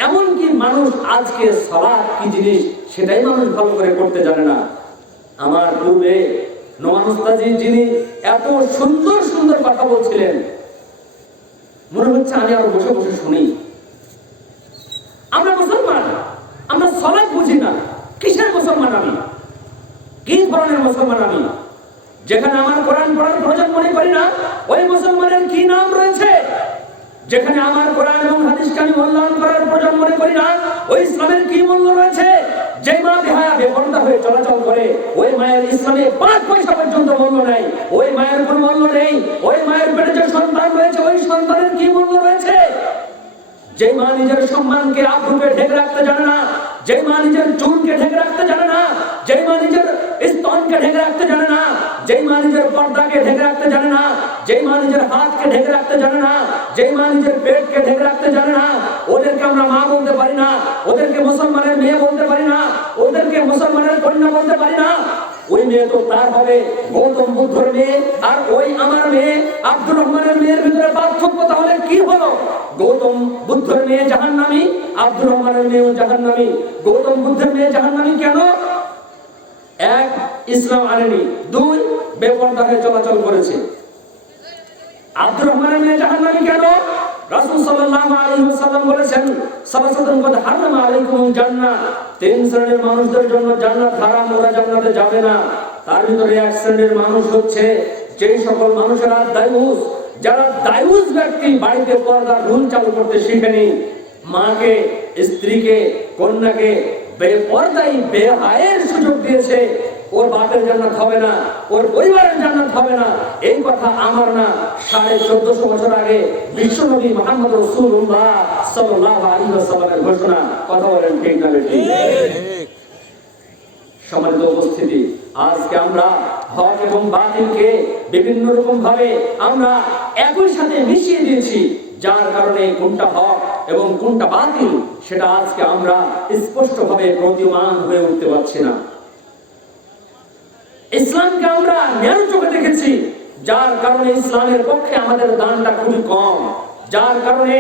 এমনকি মানুষ আজকে সালাত কি জিনিস সেটাই মানুষ ভালো করে করতে জানে না। আমার পূর্বে নোমান উস্তাদী যিনি এত সুন্দর সুন্দর কথা বলছিলেন, মনে হচ্ছে আমি আর বসে বসে শুনি। আমরা মুসলমান, আমরা সালাত বুঝি না। কিসের মুসলমান আমি? কি ধরনের মুসলমান আমি? যেখানে আমার কোরআন পড়ার প্রয়োজন মনে করি না, ওই মুসলমানের কি নাম রয়েছে? যেখানে আমার কোরআন এবং হাদিসকে আমি মূল্যায়ন করার প্রয়োজন মনে করি না, ওই ইসলামের কি মূল্য রয়েছে? যে মা বেহায়া বেপরদা হয়ে চলাচল করে, ওই মায়ের ইসলামে 5 পয়সা পর্যন্ত মূল্য নেই। ওই মায়ের কোনো মূল্য নেই। ওই মায়ের পেটে যে সন্তান রয়েছে, ওই সন্তানের কি মূল্য রয়েছে? যে মা নিজের সম্মানকে আবরুকে ঢেকে রাখতে জানে না, যে মা নিজের চুলকে ঢেকে রাখতে জানে না, যে মা নিজের স্তনকে ঢেকে রাখতে জানে না, যে মা নিজের পর্দাকে ঢেকে রাখতে জানে না, যে মা নিজের হাতকে ঢেকে রাখতে জানে না, যে মা নিজের পেটকে ঢেকে রাখতে জানে না, ওদেরকে আমরা মা বলতে পারি না, ওদেরকে মুসলমানের মেয়ে বলতে পারি না, ওদেরকে মুসলমানের কন্যা বলতে পারি না। ওই মেয়ে তো তার হবে গৌতম বুদ্ধর মেয়ে, আর ওই আমার মেয়ে আব্দুর রহমানের মেয়ের ভিতরে পার্থক্য তাহলে কি হলো? গৌতম বুদ্ধের মেয়ে জাহান্নামী, আব্দুর রহমানের মেয়েও জাহান্নামী। গৌতম বুদ্ধের মেয়ে জাহান্নামী কেন? 1, ইসলাম আনেনি, 2, বেপরদা হয়ে চলাচল করেছে। আব্দুর রহমানের মেয়ে জাহান্নামী কেন? রাসূল সাল্লাল্লাহু আলাইহি ওয়াসাল্লাম বলেছেন, সালাসাতুন কদ হারামা আলাইকুমুল জান্নাহ, 3 শ্রেণীর মানুষদের জন্য জান্নাত হারাম, ওরা জান্নাতে যাবে না। তার ভিতরে 1 শ্রেণীর মানুষ হচ্ছে যেই সকল মানুষেরা দায়ুস, যারা দায়ুস ব্যক্তি, বাড়িতে পর্দার রুল চালু করতে শিখেনি, মাকে, স্ত্রীকে, কন্যাকে বেপরদাই বেহায়ের সুযোগ দিয়েছে। ওর বাপের জান্নাত হবে না, ওর পরিবারের জান্নাত হবে না। এই কথা আমার না, 1450 বছর আগে বিশ্বনবী মুহাম্মদ রাসূলুল্লাহ সাল্লাল্লাহু আলাইহি ওয়াসাল্লামের ঘোষণা। কথা বলেন ঠিক না ঠিক? সম্মানিত উপস্থিতি, আজকে আমরা হক এবং বাতিলকে বিভিন্ন রকম ভাবে আমরা একই সাথে মিশিয়ে দিয়েছি, যার কারণে কোনটা হক এবং কোনটা বাতিল সেটা আজকে আমরা স্পষ্টভাবে প্রতীয়মান হয়ে উঠতে পারছি না। ইসলামকে আমরা ন্যায় চোখে দেখেছি, যার কারণে ইসলামের পক্ষে আমাদের দানটা খুবই কম। যার কারণে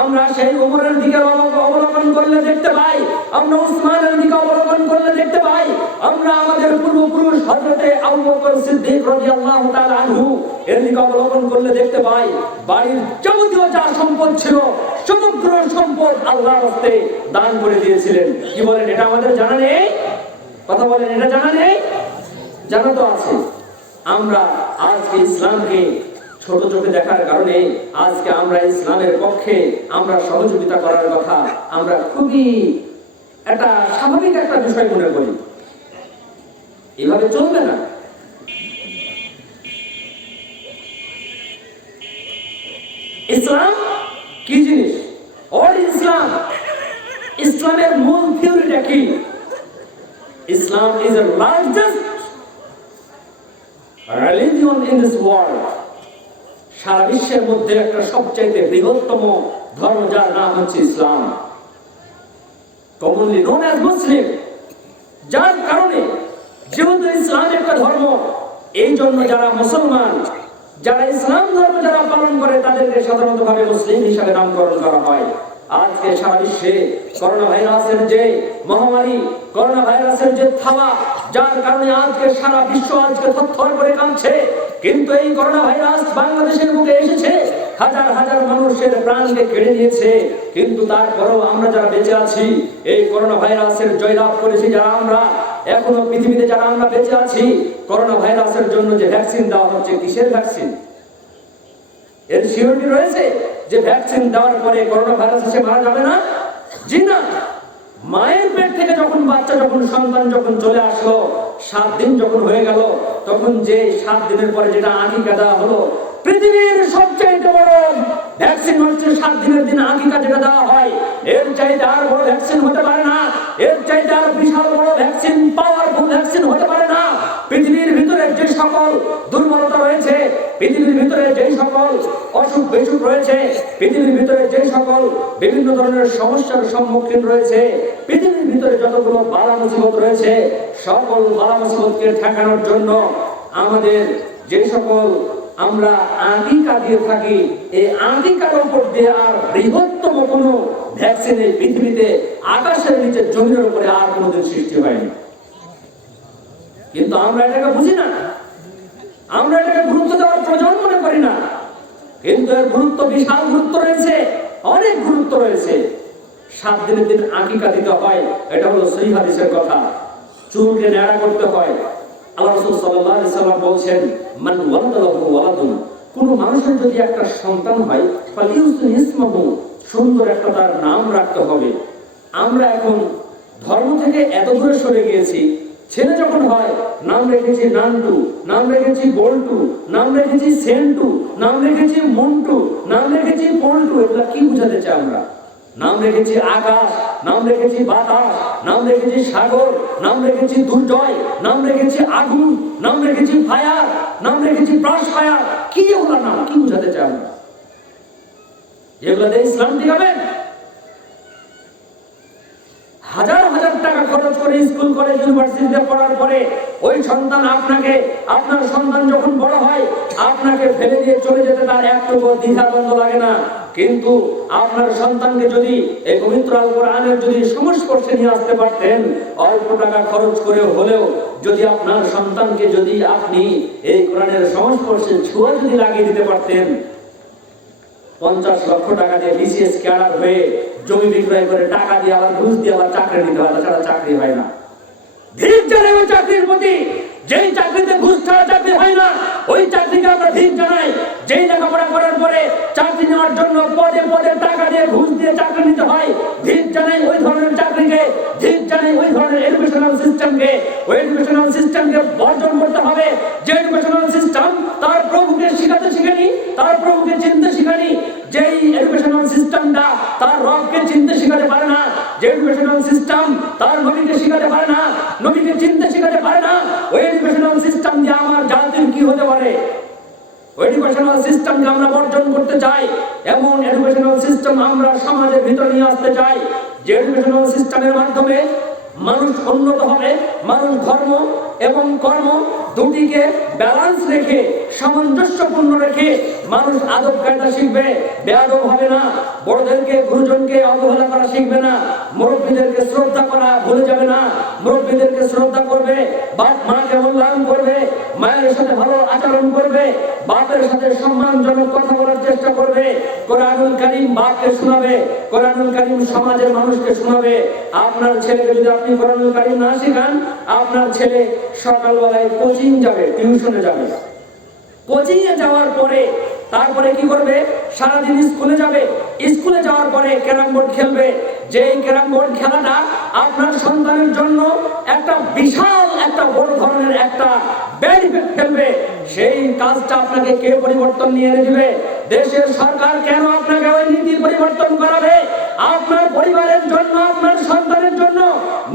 আমরা সেই ওমরের দিকে অবলম্বন করলে দেখতে পাই, আমরা উসমানের দিকে অবলম্বন করলে দেখতে পাই, আমরা আমাদের পূর্বপুরুষ হযরতে আবু বকর সিদ্দিক রাদিয়াল্লাহু তাআলা আনহু এর দিকে অবলম্বন করলে দেখতে পাই, বাড়ির যাবতীয় যা সম্পদ ছিল সমগ্র সম্পদ আল্লাহর রাস্তে দান করে দিয়েছিলেন। কি বলেন, এটা আমাদের জানা নেই? কথা বলেন, এটা জানা নেই? জানা তো আছে। আমরা আজকে ইসলামকে ছোট চোখে দেখার কারণে আজকে আমরা ইসলামের পক্ষে আমরা সহযোগিতা করার কথা আমরা খুবই একটা স্বাভাবিক একটা বিষয় মনে করি। এভাবে চলবে না। ইসলাম কি জিনিস? ইসলাম, ইসলামের মূল থিওরিটা কি? ইসলাম is the largest religion in this world. সারা বিশ্বের মধ্যে একটা সবচেয়ে বৃহত্তম ধর্ম, যার নাম হচ্ছে ইসলাম, commonly known as Muslim। যার কারণে যেহেতু ইসলাম একটা ধর্ম, এই জন্য যারা মুসলমান, যারা ইসলাম ধর্ম যারা পালন করে তাদেরকে সাধারণত ভাবে মুসলিম হিসাবে নামকরণ করা হয়। আজকে সারা বিশ্বে করোনা ভাইরাসের যে মহামারী, করোনা ভাইরাসের যে থাবা, যার কারণে আজকে সারা বিশ্ব আজকে থরথর করে কাঁপছে। কিন্তু এই করোনা ভাইরাস বাংলাদেশের বুকে এসেছে, হাজার হাজার মানুষের প্রাণকে কেড়ে নিয়েছে। কিন্তু তারপরেও আমরা যারা বেঁচে আছি, এই করোনা ভাইরাসের জয়লাভ করেছি যারা আমরা, এখনো পৃথিবীতে যারা আমরা বেঁচে আছি, করোনা ভাইরাসের জন্য যে ভ্যাকসিন দেওয়া হচ্ছে, কিসের ভ্যাকসিন? এর সিওরিটি রয়েছে যে ভ্যাকসিন দেওয়ার পরে করোনা ভাইরাস এসে মারা যাবে না? জি না। মায়ের পেট থেকে যখন বাচ্চা, যখন সন্তান যখন চলে আসলো, 7 দিন যখন হয়ে গেল, তখন যে 7 দিনের পরে যেটা আকিকা দেওয়া হলো, পৃথিবীর সবচেয়ে বড় ভ্যাকসিন হচ্ছে 7 দিনের দিন আকিকা যেটা দেওয়া হয়। এর চাইতে আর বড় ভ্যাকসিন হতে পারে না, এর চাইতে আর বিশাল বড় ভ্যাকসিন, পাওয়ারফুল ভ্যাকসিন হতে পারে না। পৃথিবীর ভিতরে যে সকল দুর্বলতা রয়েছে, পৃথিবীর ভিতরে যে সকল অসুখ বিসুখ রয়েছে, পৃথিবীর ভিতরে যে সকল বিভিন্ন ধরনের সমস্যার সম্মুখীন রয়েছে, পৃথিবীর ভিতরে যতগুলো বালা মুসিবত রয়েছে, সকল বালা মুসিবতকে ঠেকানোর জন্য আমাদের যে সকল আমরা আকিকা দিয়ে থাকি, এই আকিকার উপর দিয়ে আর বৃহত্তম কোনো ভ্যাকসিন এই পৃথিবীতে আকাশের নিচে জমির উপরে আর কোনোদিন সৃষ্টি হয়নি। কিন্তু আমরা এটাকে বুঝি না, আমরা এটাকে গুরুত্ব দেওয়ার প্রয়োজন মনে করি না। কিন্তু এর গুরুত্ব, বিশাল গুরুত্ব রয়েছে, অনেক গুরুত্ব রয়েছে। 7 দিনের দিন আকিকা দিতে হয়, এটা হলো সহিহ হাদিসের কথা। চুলকে ন্যাড়া করতে হয়। আল্লাহ রাসূল সাল্লাল্লাহু আলাইহি সাল্লাম বলেছেন, মান ওয়ালাদাহু ওয়ালাদুন, কোন মানুষের যদি একটা সন্তান হয়, ফালিউসিন ইসমাহু, সুন্দর একটা তার নাম রাখতে হবে। আমরা এখন ধর্ম থেকে এত দূরে সরে গিয়েছি, ছেলে যখন হয় নাম রেখেছি নান্টু, নাম রেখেছি বল্টু, নাম রেখেছি সেন্টু, নাম রেখেছি মন্টু, নাম রেখেছি পল্টু। এগুলা কি বুঝাতে চাই আমরা? নাম রেখেছি আকাশ, নাম রেখেছি বাতাস, নাম রেখেছি সাগর, নাম রেখেছি দুর্জয়, নাম রেখেছি আগুন, নাম রেখেছি ফায়ার, নাম রেখেছি ব্রাশ ফায়ার। কি এগুলা নাম, কি বুঝাতে চাই আমরা? এগুলাতে ইসলাম দেখাবেন? হাজার হাজার টাকা খরচ করে স্কুল কলেজ ইউনিভার্সিটিতে পড়ার পরে ওই সন্তান আপনাকে, আপনার সন্তান যখন বড় হয় আপনাকে ফেলে দিয়ে চলে যেতে তার একটুকু দ্বিধাদ্বন্দ্ব লাগে না। কিন্তু আপনার সন্তানকে যদি এই পবিত্র আল কোরআনের যদি সংস্পর্শে নিয়ে আসতে পারতেন, অল্প টাকা খরচ করে হলেও যদি আপনার সন্তানকে যদি আপনি এই কোরআনের সংস্পর্শে ছোঁয়া যদি লাগিয়ে দিতে পারতেন, 50 লক্ষ টাকা দিয়ে বিসিএস ক্যাডার হয়ে জমি বিক্রয় করে টাকা দিয়ে আবার ঘুষ দিয়ে আবার চাকরি নিতে হয়, তাছাড়া চাকরি হয় না। ধিক জানাই ওই চাকরির প্রতি, যেই চাকরিতে ঘুষ ছাড়া চাকরি হয় না, ওই চাকরিকে আমরা ধিক জানাই। যেই লেখাপড়া করার পরে চাকরি নেওয়ার জন্য পদে পদে টাকা দিয়ে ঘুষ দিয়ে চাকরি নিতে হয়, ধিক জানাই ওই ধরনের চাকরিকে, ধিক জানাই ওই ধরনের এডুকেশনাল সিস্টেমকে। ওই এডুকেশনাল সিস্টেমকে বর্জন করতে হবে। যে এডুকেশনাল সিস্টেম তার প্রভুকে শিখাতে শিখেনি, তার প্রভুকে চিনতে শিখানি, যেই এডুকেশনাল সিস্টেমটা তার রবকে চিনতে শিখাতে পারে না, যে এডুকেশনাল সিস্টেম তার নবীকে শিখাতে পারে না, নবীকে চিনতে শিখাতে পারে না, ওই এডুকেশনাল সিস্টেম দিয়ে আমার জাতির কি হতে পারে? ওই এডুকেশনাল সিস্টেমকে আমরা বর্জন করতে চাই। এমন এডুকেশনাল সিস্টেম আমরা সমাজের ভিতরে নিয়ে আসতে চাই, যে এডুকেশনাল সিস্টেমের মাধ্যমে মানুষ উন্নত হবে, মানুষ ধর্ম এবং কর্ম দুটিকে ব্যালেন্স রেখে, সামঞ্জস্যপূর্ণ রেখে মানুষ আদব কায়দা শিখবে, বেয়াদব হবে না, বড়দেরকে গুরুজনকে অবহেলা করা শিখবে না, মুরব্বীদেরকে শ্রদ্ধা করা ভুলে যাবে না, মুরব্বীদেরকে শ্রদ্ধা করবে, বাপ মাকে মূল্যায়ন করবে, মায়ের সাথে ভালো আচরণ করবে, বাপের সাথে সম্মানজনক কথা বলার চেষ্টা করবে, কোরআনুল কারীম বাপকে শোনাবে, কোরআনুল কারীম সমাজের মানুষকে শোনাবে। আপনার ছেলেকে যদি আপনি কোরআনুল কারীম না শেখান, আপনার ছেলে সকালবেলায় কোচিং যাবে, টিউশনে যাবে, কোচিং এ যাওয়ার পরে তারপরে কি করবে? সারাদিন স্কুলে যাবে, স্কুলে যাওয়ার পরে ক্যারাম বোর্ড খেলবে। যেই ক্যারাম বোর্ড খেলাটা আপনার সন্তানের জন্য একটা বিশাল একটা বড় ধরনের একটা ব্যাড ইফেক্ট ফেলবে, সেই কাজটা আপনাকে কে পরিবর্তন নিয়ে এনে দিবে? দেশের সরকার কেন আপনাকে ওই নীতি পরিবর্তন করাবে? আপনার পরিবারের জন্য, আপনার সন্তানের জন্য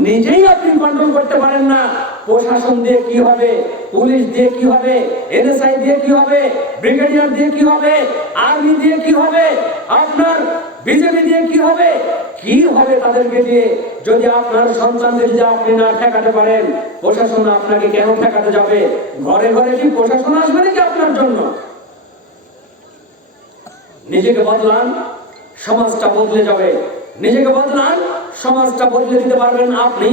নিজেই আপনি কন্ট্রোল করতে পারেন না। প্রশাসন দিয়ে কি হবে? পুলিশ দিয়ে কি হবে? এনএসআই দিয়ে কি হবে? ব্রিগেডিয়ার দিয়ে কি হবে? আর্মি দিয়ে কি হবে? আপনার বিজেপি দিয়ে কি হবে? কি হবে তাদেরকে দিয়ে? যদি আপনার সন্তানদের যদি আপনি না ঠেকাতে পারেন, প্রশাসন আপনাকে কেন ঠেকাতে যাবে? ঘরে ঘরে কি প্রশাসন আসবে নাকি আপনার জন্য? নিজেকে বদলান, সমাজটা বদলে যাবে। নিজেকে বদলান, সমাজটা বদলে দিতে পারবেন আপনি।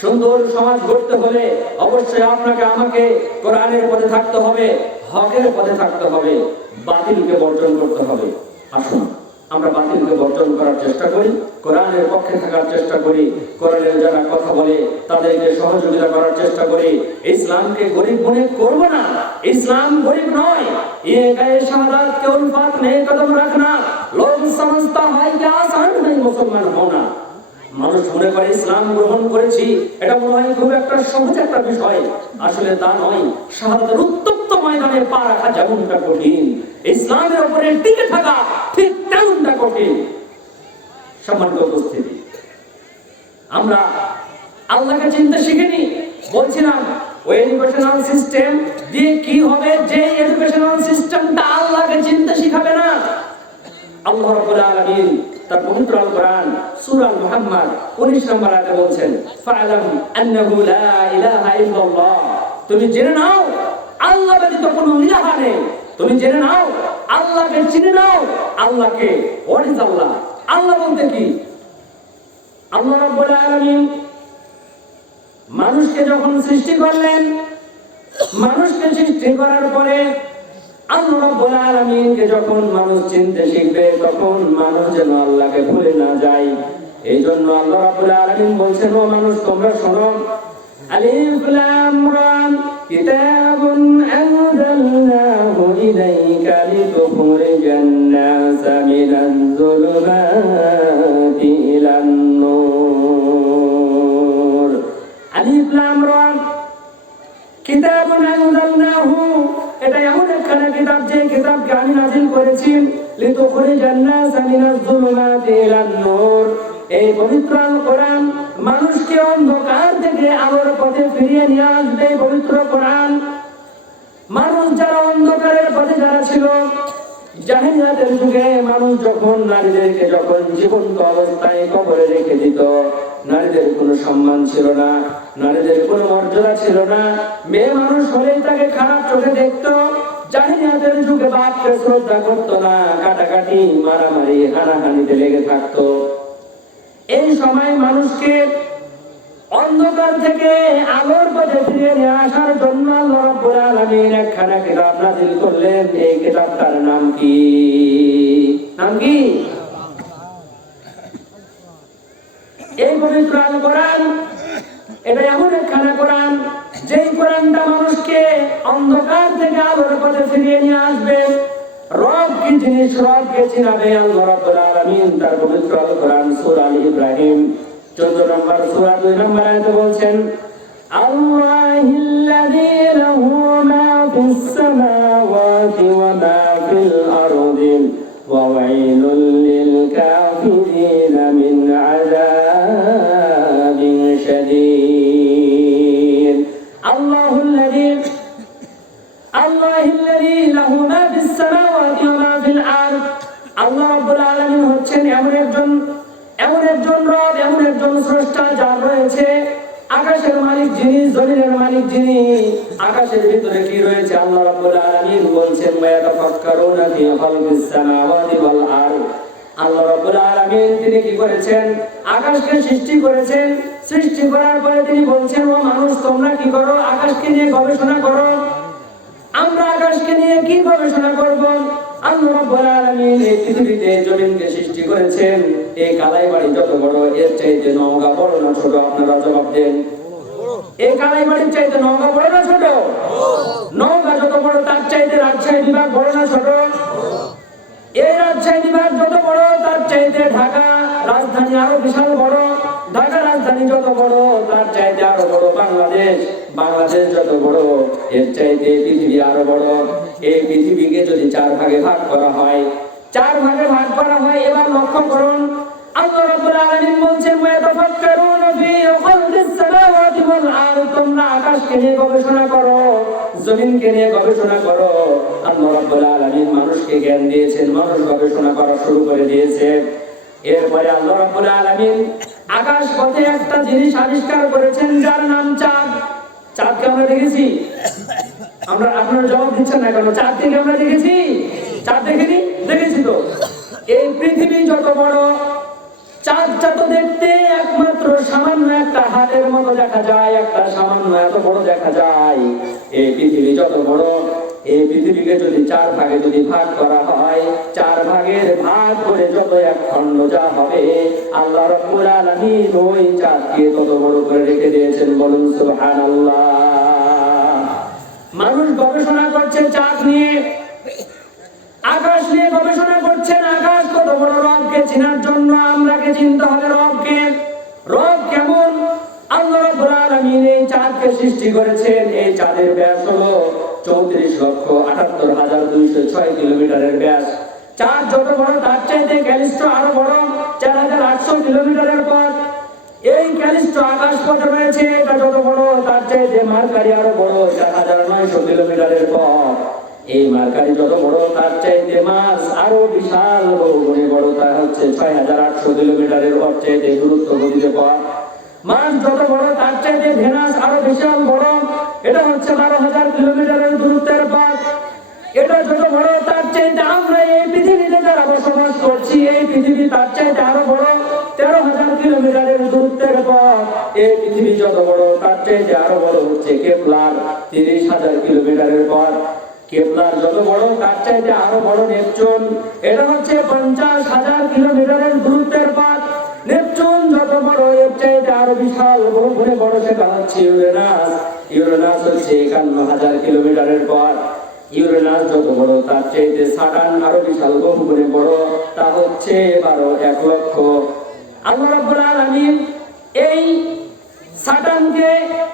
সুন্দর সমাজ গড়তে হলে অবশ্যই আপনাকে আমাকে কোরআনের পথে থাকতে হবে, হকের পথে থাকতে হবে, বাতিলকে বর্জন করতে হবে। আসুন আমরা বাতিলকে বর্জন করার চেষ্টা করি, কোরআনের পক্ষে থাকার চেষ্টা করি, কোরআনের যারা কথা বলে তাদেরকে সহযোগিতা করার চেষ্টা করি। ইসলামকে গরিব মনে করব না, ইসলাম গরিব নয়। ये गए शहादत के उल्फत में कदम रखना, लोग समझता है कि आसान है मुसलमान होना। মানুষ মনে করে ইসলাম গ্রহণ করেছি, এটা মনে হয় খুব একটা সহজ একটা বিষয়। আসলে তা নয়। শাহাদাতের উত্তপ্ত ময়দানে পা রাখা যেমনটা কঠিন, ইসলামের উপরে টিকে থাকা ঠিক তেমনটা কঠিন। সম্মানিত উপস্থিতি, আমরা আল্লাহকে চিনতে শিখিনি। বলছিলাম ওই এডুকেশনাল সিস্টেম দিয়ে কি হবে? যে এডুকেশনাল সিস্টেমটা আল্লাহকে চিনতে শিখাবে না। আল্লাহ রাব্বুল আলামিন তার পবিত্র আল কোরআন সূরা মুহাম্মদ 19 নম্বর আয়াতে বলছেন, ফা'লাম আন্নাহু লা ইলাহা ইল্লাল্লাহ, তুমি জেনে নাও তুমি জেনে নাও, আল্লাহকে চিনে নাও। আল্লাহকে, হোয়াট ইজ আল্লাহ? আল্লাহ বলতে কি? আল্লাহ রাব্বুল আলামিন মানুষকে যখন সৃষ্টি করলেন, মানুষকে সৃষ্টি করার পরে আল্লাহ রাব্বুল আলামিনকে যখন মানুষ চিনতে শিখবে, তখন মানুষ যেন আল্লাহকে ভুলে না যায়। এই জন্য আল্লাহ রাব্বুল আলামিন বলছেন, ও মানুষ তোমরা শোনো, আলিফ লাম রা কিতাবুন আনজালনাহু ইলাইকা লিতুখরিজান নাসা মিনাজ যুলুমাতি ইলান নূর। আলিফ লাম রা কিতাবুন আনজালনাহু, এটা এমন একখানা কিতাব যে কিতাবকে আমি নাযিল করেছি, লিতুখরিজান নাসা মিনাজ যুলুমাতি ইলান নূর। এই পবিত্র কোরআন মানুষকে অন্ধকার থেকে আলোর পথে ফিরিয়ে নিয়ে আসবে। পবিত্র কোরআন মানুষ যারা অন্ধকারের পথে যারা ছিল, জাহেলিয়াতের যুগে মানুষ যখন নারীদেরকে যখন জীবন্ত অবস্থায় কবরে রেখে দিত, নারীদের কোনো সম্মান ছিল না, নারীদের কোনো মর্যাদা ছিল না। মেয়ে মানুষ হলেই তাকে খারাপ চোখে দেখতো। জাহেলিয়াতের যুগে বাপকে শ্রদ্ধা করতো না, কাটাকাটি, মারামারি, হানাহানিতে লেগে থাকতো। এই সময় মানুষকে অন্ধকার থেকে আলোর পথে ফিরিয়ে নিয়ে আসার জন্য আল্লাহ রাব্বুল আলামিন একখানা কিতাব নাযিল করলেন। এই কিতাবটার নাম কি? নাম কি? এই পবিত্র আল কোরআন। এটা এমন একখানা কোরআন, যেই কোরআনটা মানুষকে অন্ধকার থেকে আলোর পথে ফিরিয়ে নিয়ে আসবে। রব কি জিনিস, রবকে চিনাবে আল্লাহ রাব্বুল আলামিন তার পবিত্র আল কোরআন সূরা আল ইব্রাহিম 14 নম্বর সূরা 2 নম্বর আয়াতে বলছেন, আল্লাহিল্লাযী লাহু মা ফিস সামাওয়াতি ওয়া মা ফিল আরদি ওয়া ওয়াইলুল লিল কাফিরিনা মিন আযাবিন শাদীদ। আল্লাহুল্লাযী লাহু মা ফিস সামাওয়াতি ওয়া মা ফিল আরদ। আল্লাহ রাব্বুল আলামিন হচ্ছেন এমন একজন রব, এমন একজন স্রষ্টা, যার রয়েছে আকাশের মালিক যিনি, জমিনের মালিক যিনি। আকাশের ভিতরে কি রয়েছে আল্লাহ রাব্বুল আলামিন বলছেন, ওয়ায়াতাফাক্কারুনা ফি খালকিস সামাওয়াতি ওয়াল আরদ। আল্লাহ রাব্বুল আলামিন তিনি কি করেছেন? আকাশকে সৃষ্টি করেছেন। সৃষ্টি করার পরে তিনি বলছেন, ও মানুষ তোমরা কি করো? আকাশকে নিয়ে গবেষণা করো। আমরা আকাশকে নিয়ে কি গবেষণা করব? আল্লাহ রাব্বুল আলামিন এই পৃথিবীতে জমিনকে সৃষ্টি করেছেন। এই কালাই বাড়ি যত বড়, এর চাইতে নওগাঁ বড় না ছোট? আপনারা জবাব দেন। এই কালাই বাড়ির চাইতে নওগাঁ বড় না ছোট? নওগাঁ যত বড়, তার চাইতে রাজশাহী বিভাগ বড় না ছোট? এই রাজশাহী বিভাগ যত বড়, তার চাইতে ঢাকা রাজধানী আরো বিশাল বড়। ঢাকা রাজধানী যত বড়, তার চাইতে আরো বড় বাংলাদেশ। বাংলাদেশ যত বড়, এর চাইতে পৃথিবী আরো বড়। এই পৃথিবীকে যদি 4 ভাগে ভাগ করা হয়, 4 ভাগে ভাগ করা হয়, এবার লক্ষ্য করুন, আল্লাহ রাব্বুল আলামিন বলছেন, ওয়াতাফাক্কারুনা ফি খালকিস সামাওয়াতি ওয়াল আরদ। তোমরা আকাশকে নিয়ে গবেষণা করো, জমিনকে নিয়ে গবেষণা করো। আল্লাহ রাব্বুল আলামিন মানুষকে জ্ঞান দিয়েছেন, মানুষ গবেষণা করা শুরু করে দিয়েছে। এরপরে আল্লাহ রাব্বুল আলামিন আকাশ পথে একটা জিনিস আবিষ্কার করেছেন, যার নাম চাঁদ। চাঁদকে আমরা দেখেছি? আমরা, আপনারা জবাব দিচ্ছেন না কেন? চাঁদকে আমরা দেখেছি? চাঁদ দেখিনি? দেখেছি তো। এই পৃথিবী যত বড়, চাঁদটা তো দেখতে একমাত্র সামান্য একটা হাতের মতো দেখা যায়, একটা সামান্য এত বড় দেখা যায়। এই পৃথিবী যত বড়, এই পৃথিবীকে যদি 4 ভাগে যদি ভাগ করা হয়, 4 ভাগের ভাগ করে যত এক খণ্ড যা হবে, আল্লাহ রাব্বুল আলামিন ওই চাঁদকে তত বড় করে রেখে দিয়েছেন। বলুন সুবহানাল্লাহ। মানুষ গবেষণা করছে চাঁদ নিয়ে, আকাশ নিয়ে গবেষণা করছেন। আকাশ কত বড়, রবকে চেনার জন্য আমরাকে চিনতে হবে রবকে। রব কেমন? আল্লাহ রাব্বুল আলামিন এই চাঁদকে সৃষ্টি করেছেন। এই চাঁদের ব্যাস হলো 34,78,206 কিলোমিটারের ব্যাস। চাঁদ যত বড়, তার চাইতে ক্যালিস্টো আরো বড়, 4,800 কিলোমিটারের পথ। এই ক্যালিস্টো আকাশ পথ রয়েছে, এটা যত বড়, তার চাইতে মার্কারি আরো বড়, 4,900 কিলোমিটারের পথ। এই মার্কারি যত বড়, তার চাইতে মার্স আরো বিশাল বহুগুণে বড়, তা হচ্ছে 6,800 কিলোমিটারের পথ, চাইতে দূরত্ব গতিতে পথ। মার্স যত বড়, তার চাইতে ভেনাস আরো বিশাল বড়, এটা হচ্ছে 12,000 কিলোমিটারের দূরত্বের পথ। এটা যত বড় তার চাইতে আমরা এই পৃথিবীতে যারা বসবাস করছি এই পৃথিবী তার চাইতে আরো বড়। 13,000 কিলোমিটারের দূরত্বের পথ। এই পৃথিবী যত বড় তার চাইতে আরো বড় হচ্ছে কেপলার 30,000 কিলোমিটারের পথ। কেপলার যত বড় তার চাইতে আরো বড় নেপচুন। এটা হচ্ছে 50,000 কিলোমিটারের দূরত্বের পথ। নেপচুন যত বড় এর চাইতে আরো বিশাল বহু গুণে বড় সেটা হচ্ছে ইউরেনাস। ইউরেনাস হচ্ছে 51,000 কিলোমিটারের পথ। ইউরেনাস যত বড় তার চাইতে সাটার্ন আরো বিশাল বহু গুণে বড়, তা হচ্ছে 1 লক্ষ। আল্লাহ রাব্বুল আলামিন এই সাটার্নকে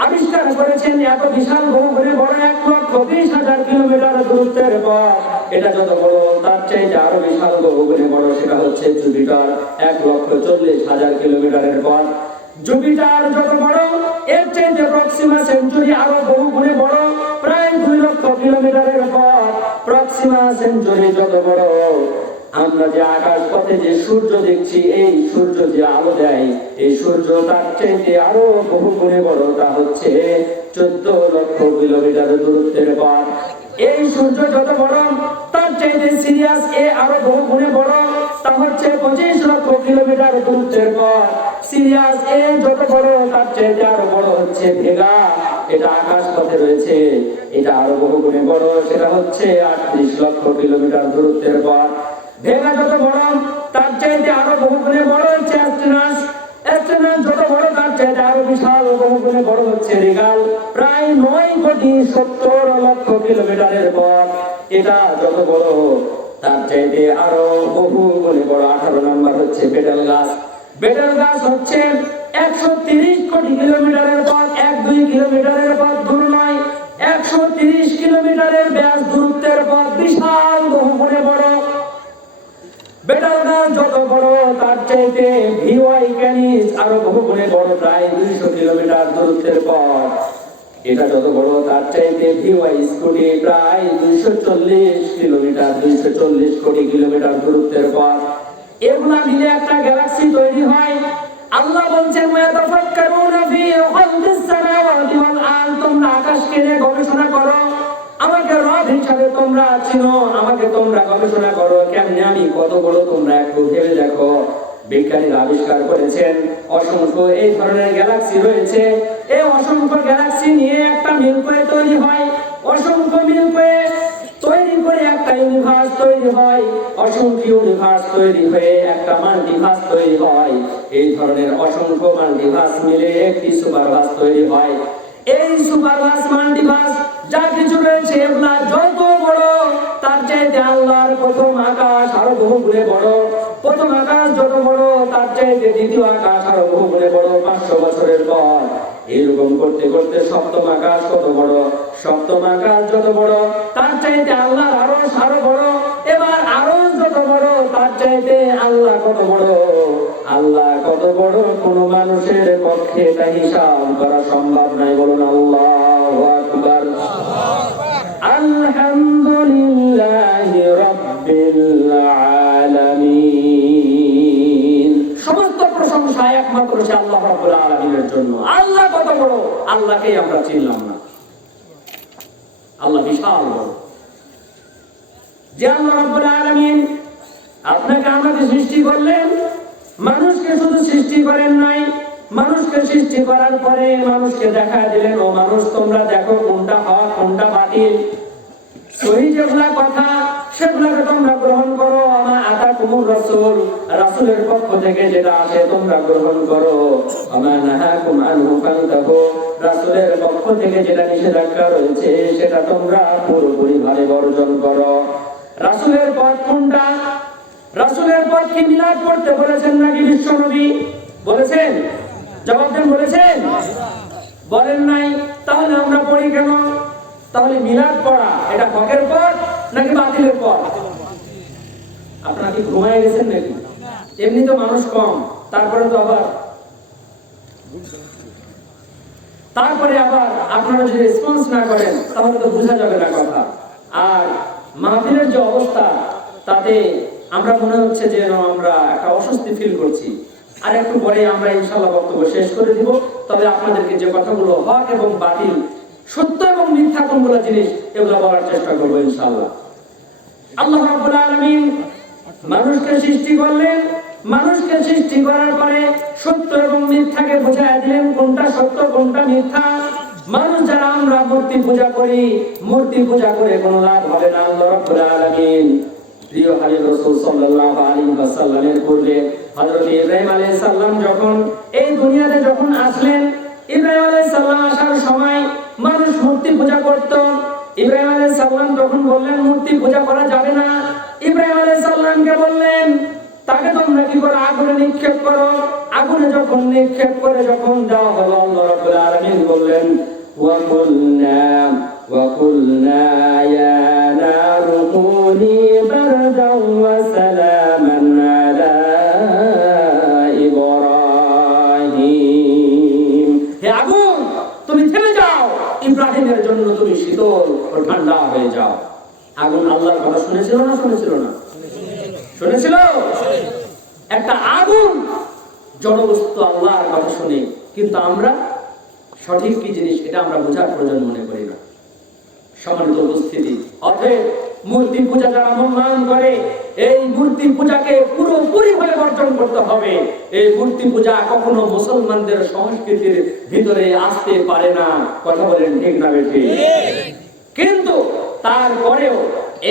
আবিষ্কার করেছেন এত বিশাল বহু গুণে বড় 1,20,000 কিলোমিটার দূরত্বের পথ। এটা যত বড় তার চাইতে আরো বিশাল বহু গুণে বড় সেটা হচ্ছে জুপিটার 1,40,000 কিলোমিটারের পথ। জুপিটার যত বড় এর চাইতে প্রক্সিমা সেঞ্চুরি আরো বহু গুণে বড়, প্রায় 2 লক্ষ কিলোমিটারের পথ। প্রক্সিমা সেঞ্চুরি যত বড়, আমরা যে আকাশ পথে যে সূর্য দেখছি এই সূর্য যে আলো দেয় এই সূর্য তার চাইতে আরো বহু গুণে বড়, তা হচ্ছে 14 লক্ষ কিলোমিটার দূরত্বের পথ। এই সূর্য যত বড় তার চাইতে সিরিয়াস এ আরো বহু গুণে বড়, তা হচ্ছে 25 লক্ষ কিলোমিটার দূরত্বের পথ। সিরিয়াস এ যত বড় তার চাইতে আরো বড় হচ্ছে ভেগা। এটা আকাশ পথে রয়েছে, এটা আরো বহু গুণে বড়, সেটা হচ্ছে 38 লক্ষ কিলোমিটার দূরত্বের পথ। ভেগা যত বড় তার চাইতে আরো বহু গুণে বড় হচ্ছে অ্যাস্ট্রোনাস। অ্যাস্ট্রোনাস যত বড় তার চাইতে আরো বিশাল বহু গুণে বড় হচ্ছে রিগাল, প্রায় 9,70,00,000 কিলোমিটারের পথ। এটা যত বড় তার চাইতে আরো বহু গুণে বড়। 18 নম্বর হচ্ছে বেটেল গাছ। বেটেল গাছ হচ্ছে 130 কোটি কিলোমিটারের পথ। 1-2 কিলোমিটারের পথ দূর নয়, 130 কিলোমিটারের ব্যাস দূরত্বের পথ, বিশাল বহু গুণে বড়। বেটাল গাছ যত বড় তার চাইতে ভিওয়াই ক্যানিস আরো বহু গুণে বড়, প্রায় 200 কিলোমিটার দূরত্বের পথ। এটা যত বড় তার চাইতে ভিওয়াই স্কুটি প্রায় 240 কিলোমিটার, 240 কোটি কিলোমিটার দূরত্বের পথ। এগুলা মিলে একটা গ্যালাক্সি তৈরি হয়। আল্লাহ বলছেন ওয়াতাফাক্কারুনা ফি খালকিস সামাওয়াতি ওয়াল আরদ, তোমরা আকাশকে নিয়ে গবেষণা করো, আমাকে রব হিসাবে তোমরা চিনো, আমাকে তোমরা গবেষণা করো কেমনে আমি কত বড় তোমরা একটু ভেবে দেখো। বিজ্ঞানীরা আবিষ্কার করেছেন অসংখ্য এই ধরনের গ্যালাক্সি রয়েছে। এই অসংখ্য গ্যালাক্সি নিয়ে একটা মিল্কওয়ে তৈরি হয়। অসংখ্য মিল্কওয়ে তৈরি করে একটা ইউনিভার্স তৈরি হয়। অসংখ্য ইউনিভার্স তৈরি হয়ে একটা মাল্টিভার্স তৈরি হয়। এই ধরনের অসংখ্য মাল্টিভার্স মিলে একটি সুপারভার্স তৈরি হয়। এই সুপারভার্স মাল্টিভার্স যা কিছু রয়েছে এগুলা যত বড় তার চাইতে আল্লাহর প্রথম আকাশ আরো বহু গুণে বড়। প্রথম আকাশ যত বড় তার চাইতে দ্বিতীয় আকাশ আরো বহু গুণে বড়। 500 বছরের পর এরকম করতে করতে সপ্তম আকাশ কত বড়, সপ্তম আকাশ যত বড় তার চাইতে আল্লাহর আরশ আরো বড়। এবার আরশ যত বড় তার চাইতে আল্লাহ কত বড়। আল্লাহ কত বড় কোন মানুষের পক্ষে তা হিসাব করা সম্ভব নয়। বলুন আল্লাহু আকবার। আলহামদুলিল্লাহি রাব্বিল আলামিন। সমস্ত প্রশংসা একমাত্র সে আল্লাহ রাব্বুল আলামিনের জন্য। আল্লাহ কত বড়, আল্লাহকেই আমরা চিনলাম না। আল্লাহ বিশাল বড়। যে আল্লাহ রাব্বুল আলামিন আপনাকে আমাকে সৃষ্টি করলেন, মানুষকে শুধু সৃষ্টি করেন নাই, মানুষকে সৃষ্টি করার পরে মানুষকে দেখা দিলেন, ও মানুষ তোমরা দেখো কোনটা হক কোনটা বাতিল। সহি যেগুলা কথা সেগুলাকে তোমরা গ্রহণ করো। আমা আতাকুমুর রাসূল, রাসূলের পক্ষ থেকে যেটা আসে তোমরা গ্রহণ করো। আমা নাহাকুম আনহু ফান্তাহু, রাসূলের পক্ষ থেকে যেটা নিষেধাজ্ঞা রয়েছে সেটা তোমরা পুরোপুরি ভাবে বর্জন করো। রাসূলের পথ কোনটা? রাসূলের পথ কি মিলাদ পড়তে বলেছেন নাকি বিশ্বনবী বলেছেন? জবাব দেন, বলেছেন? বলেন নাই। তাহলে আমরা পড়ি কেন? তাহলে মিলাদ পড়া এটা হকের পথ নাকি বাতিলের পথ? আপনারা কি ঘুমায় গেছেন নাকি? এমনি তো মানুষ কম, তারপরে আবার আপনারা যদি রেসপন্স না করেন তাহলে তো বোঝা যাবে না কথা। আর মাহফিলের যে অবস্থা তাতে আমরা মনে হচ্ছে যে আমরা একটা অস্বস্তি ফিল করছি। আর একটু পরে আমরা ইনশাআল্লাহ বক্তব্য শেষ করে দিব। তবে আপনাদেরকে যে কথাগুলো হক এবং বাতিল, সত্য এবং মিথ্যা কোনগুলো জিনিস, এগুলো বলার চেষ্টা করবো ইনশাআল্লাহ। আল্লাহ রাব্বুল আলামিন মানুষকে সৃষ্টি করলেন, মানুষকে সৃষ্টি করার পরে সত্য এবং মিথ্যাকে বুঝায় দিলেন কোনটা সত্য কোনটা মিথ্যা। মানুষ যারা আমরা মূর্তি পূজা করি, মূর্তি পূজা করে কোনো লাভ হবে না। আল্লাহ রাব্বুল আলামিন প্রিয় হাবিব রাসূল সাল্লাল্লাহু আলাইহি ওয়াসাল্লামের পূর্বে হযরত ইব্রাহিম আলাইহিস সালাম যখন এই দুনিয়াতে যখন আসলেন, ইব্রাহিম আলাইহিস সালাম আসার সময় মানুষ মূর্তি পূজা করত। ইব্রাহিম আলাইহিস সালাম তখন বললেন মূর্তি পূজা করা যাবে না। ইব্রাহিম আলাইহিস সালামকে বললেন তাকে তোমরা কি করে আগুনে নিক্ষেপ করো। আগুনে যখন নিক্ষেপ করে যখন দেওয়া হলো, আল্লাহ রাব্বুল আলামিন বললেন وقلنا يا نار كوني بردا وسلاما على إبراهيم। হে আগুন তুমি থেমে যাও, ইব্রাহিমের জন্য তুমি শীতল ও ঠান্ডা হয়ে যাও। আগুন আল্লাহর কথা শুনেছিল না? শুনেছিল না? শুনেছিল। একটা আগুন জড়বস্তু আল্লাহর কথা শুনে, কিন্তু আমরা সঠিক কি জিনিস এটা আমরা বোঝার প্রয়োজন মনে করি না। সম্মানিত উপস্থিতি, অতএব মূর্তি পূজা যারা অবমান করে, এই মূর্তি পূজাকে পুরোপুরি ভাবে বর্জন করতে হবে। এই মূর্তি পূজা কখনো মুসলমানদের সংস্কৃতির ভিতরে আসতে পারে না। কথা বলেন ঠিক না বেঠিক? কিন্তু তারপরেও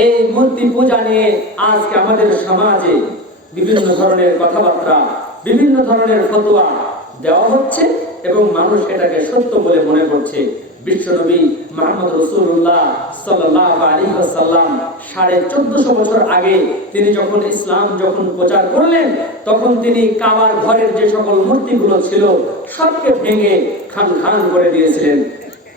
এই মূর্তি পূজা নিয়ে আজকে আমাদের সমাজে বিভিন্ন ধরনের কথাবার্তা, বিভিন্ন ধরনের ফতোয়া দেওয়া হচ্ছে এবং মানুষ এটাকে সত্য বলে মনে করছে। বিশ্বনবী মুহাম্মদ রাসূলুল্লাহ সাল্লাল্লাহু আলাইহি ওয়াসাল্লাম 1450 বছর আগে তিনি যখন ইসলাম যখন প্রচার করলেন, তখন তিনি কাবার ঘরের যে সকল মূর্তিগুলো ছিল সবকে ভেঙে খান খান করে দিয়েছিলেন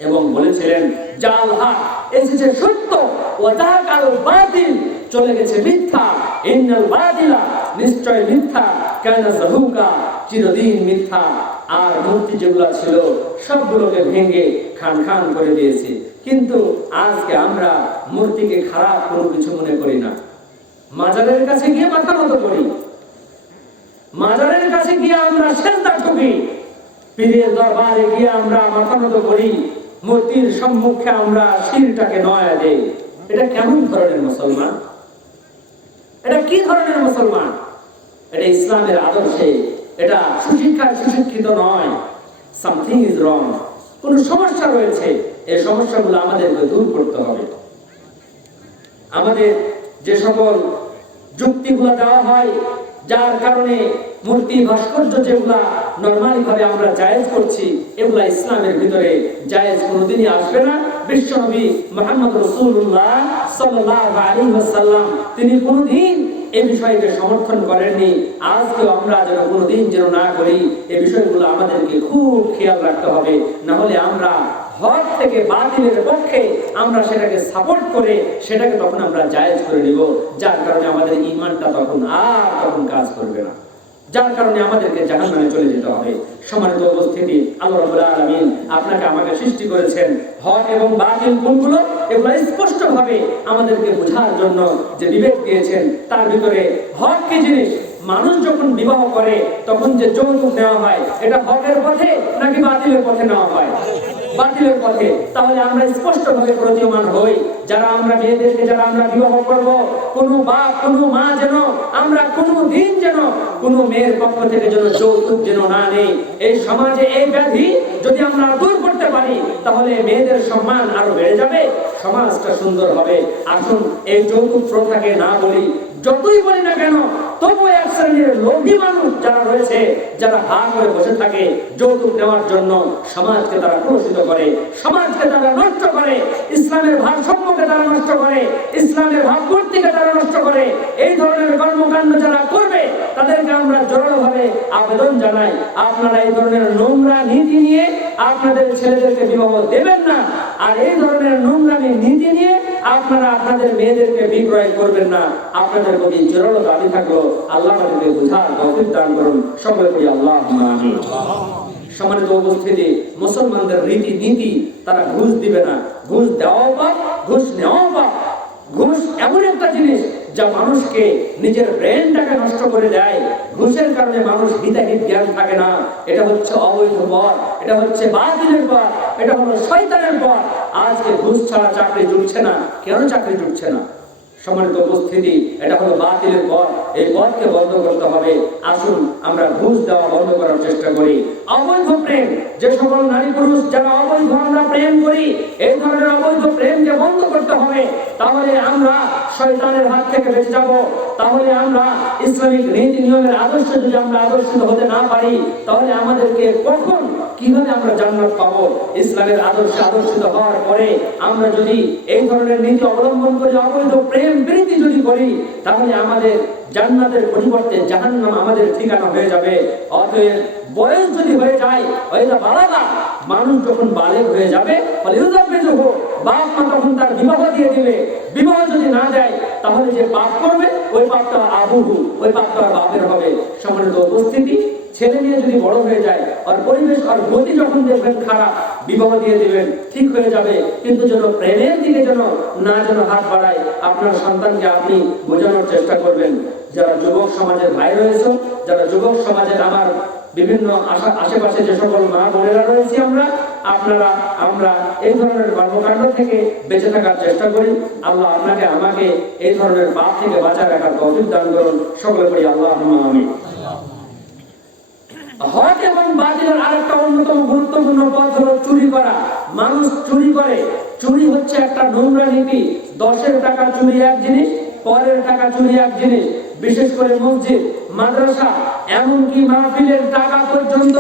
এবং বলেছিলেন জাল হক, এসেছে সত্য, ওয়া যাকাল বাতিল, চলে গেছে মিথ্যা। ইন্নাল বাতিলা, নিশ্চয় মিথ্যা, কানা যাহুকা, চিরদিন মিথ্যা। আর মূর্তি যেগুলো ছিল সবগুলোকে ভেঙে খান খান করে দিয়েছে। কিন্তু আজকে আমরা মূর্তিকে খারাপ কোনো কিছু মনে করি না। মাজারের কাছে গিয়ে মাথা নত করি, মাজারের কাছে গিয়ে আমরা সেজদা ঠুকি, পীরের দরবারে গিয়ে আমরা মাথা নত করি, মূর্তির সম্মুখে আমরা শিরটাকে নয়া দেই। এটা কেমন ধরনের মুসলমান? এটা কি ধরনের মুসলমান? এটা ইসলামের আদর্শে এটা সুশিক্ষায় সুশিক্ষিত নয়। সামথিং ইজ রং, কোন সমস্যা রয়েছে। এই সমস্যাগুলো আমাদেরকে দূর করতে হবে। আমাদের যে সকল যুক্তিগুলো দেওয়া হয়, যার কারণে মূর্তি ভাস্কর্য যেগুলা নরমালি ভাবে আমরা জায়েজ করছি, এগুলা ইসলামের ভিতরে জায়েজ কোনোদিনই আসবে না। বিশ্বনবী মুহাম্মদ রাসূলুল্লাহ সাল্লাল্লাহু আলাইহি ওয়াসাল্লাম তিনি কোনোদিন এই বিষয়কে সমর্থন করেননি। আজকে আমরা যেন কোনোদিন যেন না করি, এই বিষয়গুলো আমাদেরকে খুব খেয়াল রাখতে হবে। না হলে আমরা হক থেকে বাতিলের পক্ষে আমরা সেটাকে সাপোর্ট করে সেটাকে তখন আমরা জায়েজ করে নিব, যার কারণে আমাদের ঈমানটা তখন কাজ করবে না, যার কারণে আমাদেরকে জাহান্নামে চলে যেতে হবে। সম্মানিত উপস্থিতি, আল্লাহ রাব্বুল আলামিন আপনাকে আমাকে সৃষ্টি করেছেন হক এবং বাতিল কোনগুলো, এগুলো স্পষ্ট ভাবে আমাদেরকে বোঝার জন্য যে বিবেক দিয়েছেন। তার ভিতরে হক কি জিনিস? মানুষ যখন বিবাহ করে তখন যে যৌতুক নেওয়া হয়, এটা হকের পথে নাকি বাতিলের পথে নেওয়া হয়? বাতিলের পথে। তাহলে আমরা স্পষ্ট ভাবে প্রতীয়মান হই, যারা আমরা মেয়েদেরকে যারা আমরা বিবাহ করব, কোনো বাপ কোনো মা যেন আমরা কোনো দিন যেন কোনো মেয়ের পক্ষ থেকে যেন যৌতুক যেন না নেই। এই সমাজে এই ব্যাধি যদি আমরা দূর করতে পারি, তাহলে মেয়েদের সম্মান আরো বেড়ে যাবে, সমাজটা সুন্দর হবে। আসুন এই যৌতুক প্রথাকে না বলি, যতই বলি না কেন, তবু এক শ্রেণীর লোভী মানুষ যারা রয়েছে, যারা হা করে বসে থাকে যৌতুক নেওয়ার জন্য, সমাজকে তারা কলুষিত করে, সমাজকে তারা নষ্ট করে, ইসলামের ভারসাম্যকে তারা নষ্ট করে, ইসলামের ভাবমূর্তিকে তারা নষ্ট করে। এই ধরনের কর্মকাণ্ড যারা করবে তাদেরকে আমরা জোরালোভাবে আবেদন জানাই, আপনারা এই ধরনের নোংরা নীতি নিয়ে আপনাদের ছেলেদেরকে বিবাহ দেবেন না। আর এই ধরনের নোংরামি নীতি নিয়ে আপনারা আপনাদের মেয়েদেরকে বিক্রয় করবেন না। আপনাদের প্রতি জোরালো দাবি থাকলো, আল্লাহ আমাদেরকে বুঝার তৌফিক দান করুন। সকলকে আল্লাহুম্মা আমিন। সম্মানিত উপস্থিতি, মুসলমানদের রীতি নীতি, তারা ঘুষ দিবে না। ঘুষ দেওয়াও পাপ, ঘুষ নেওয়াও পাপ। ঘুষ এমন একটা জিনিস যা মানুষকে নিজের ব্রেনটাকে নষ্ট করে দেয়। ঘুষের কারণে মানুষ হিতাহিত জ্ঞান থাকে না। এটা হচ্ছে অবৈধ পথ, এটা হচ্ছে বাতিলের পথ, এটা হলো শয়তানের পথ। আজকে ঘুষ ছাড়া চাকরি জুটছে না। কেন চাকরি জুটছে না? সম্মানিত উপস্থিতি, এটা হলো বাতিলের পথ। এই পথকে বন্ধ করতে হবে। আসুন আমরা ঘুষ দেওয়া বন্ধ করার চেষ্টা করি। অবৈধ প্রেম, যে সকল নারী পুরুষ যারা অবৈধ আমরা প্রেম করি, এই ধরনের অবৈধ প্রেমকে বন্ধ করতে হবে। তাহলে আমরা শয়তানের হাত থেকে বেঁচে যাব। তাহলে আমরা ইসলামিক নীতি নিয়মের আদর্শ যদি আমরা আদর্শিত হতে না পারি, তাহলে আমাদেরকে কখন কিভাবে আমরা জান্নাত পাবো? ইসলামের আদর্শে আদর্শিত হওয়ার পরে আমরা যদি এই ধরনের নীতি অবলম্বন করে অবৈধ প্রেম প্রীতি যদি করি, তাহলে আমাদের জান্নাতের পরিবর্তে জাহান্নাম আমাদের ঠিকানা হয়ে যাবে। অতএব বয়স যদি হয়ে যায়, ওইটা বালাগা, মানুষ যখন বালেগ হয়ে যাবে, বাপ মা তখন তার বিবাহ দিয়ে দিবে। বিবাহ যদি না দেয়, তাহলে যে পাপ করবে ওই পাপটা আবুহু, ওই পাপটা বাপের হবে। সম্মানিত উপস্থিতি, ছেলে মেয়ে যদি বড় হয়ে যায় আর পরিবেশ আর গতি যখন দেখবেন খারাপ, বিবাহ দিয়ে দিবেন, ঠিক হয়ে যাবে। কিন্তু যেন প্রেমের দিকে যেন হাত বাড়ায়। আপনার সন্তানকে আপনি বোঝানোর চেষ্টা করবেন। যারা যুবক সমাজের ভাই রয়েছে, যারা যুবক সমাজের আমার বিভিন্ন আশেপাশে যে সকল মা বোনেরা রয়েছে, আমরা এই ধরনের কর্মকাণ্ড থেকে বেঁচে থাকার চেষ্টা করি। আল্লাহ আপনাকে আমাকে এই ধরনের পাপ থেকে বাঁচায় রাখার তৌফিক দান করুন। সকলে পড়ি আল্লাহুম্মা আমিন। হক এবং বাতিলের আরেকটা অন্যতম গুরুত্বপূর্ণ পথ হলো চুরি করা। মানুষ চুরি করে। চুরি হচ্ছে একটা নোংরা নীতি। 10-এর টাকা চুরি এক জিনিস, পরের টাকা চুরি এক জিনিস। বিশেষ করে মসজিদ, মাদ্রাসা, এমনকি মাহফিলের টাকা পর্যন্ত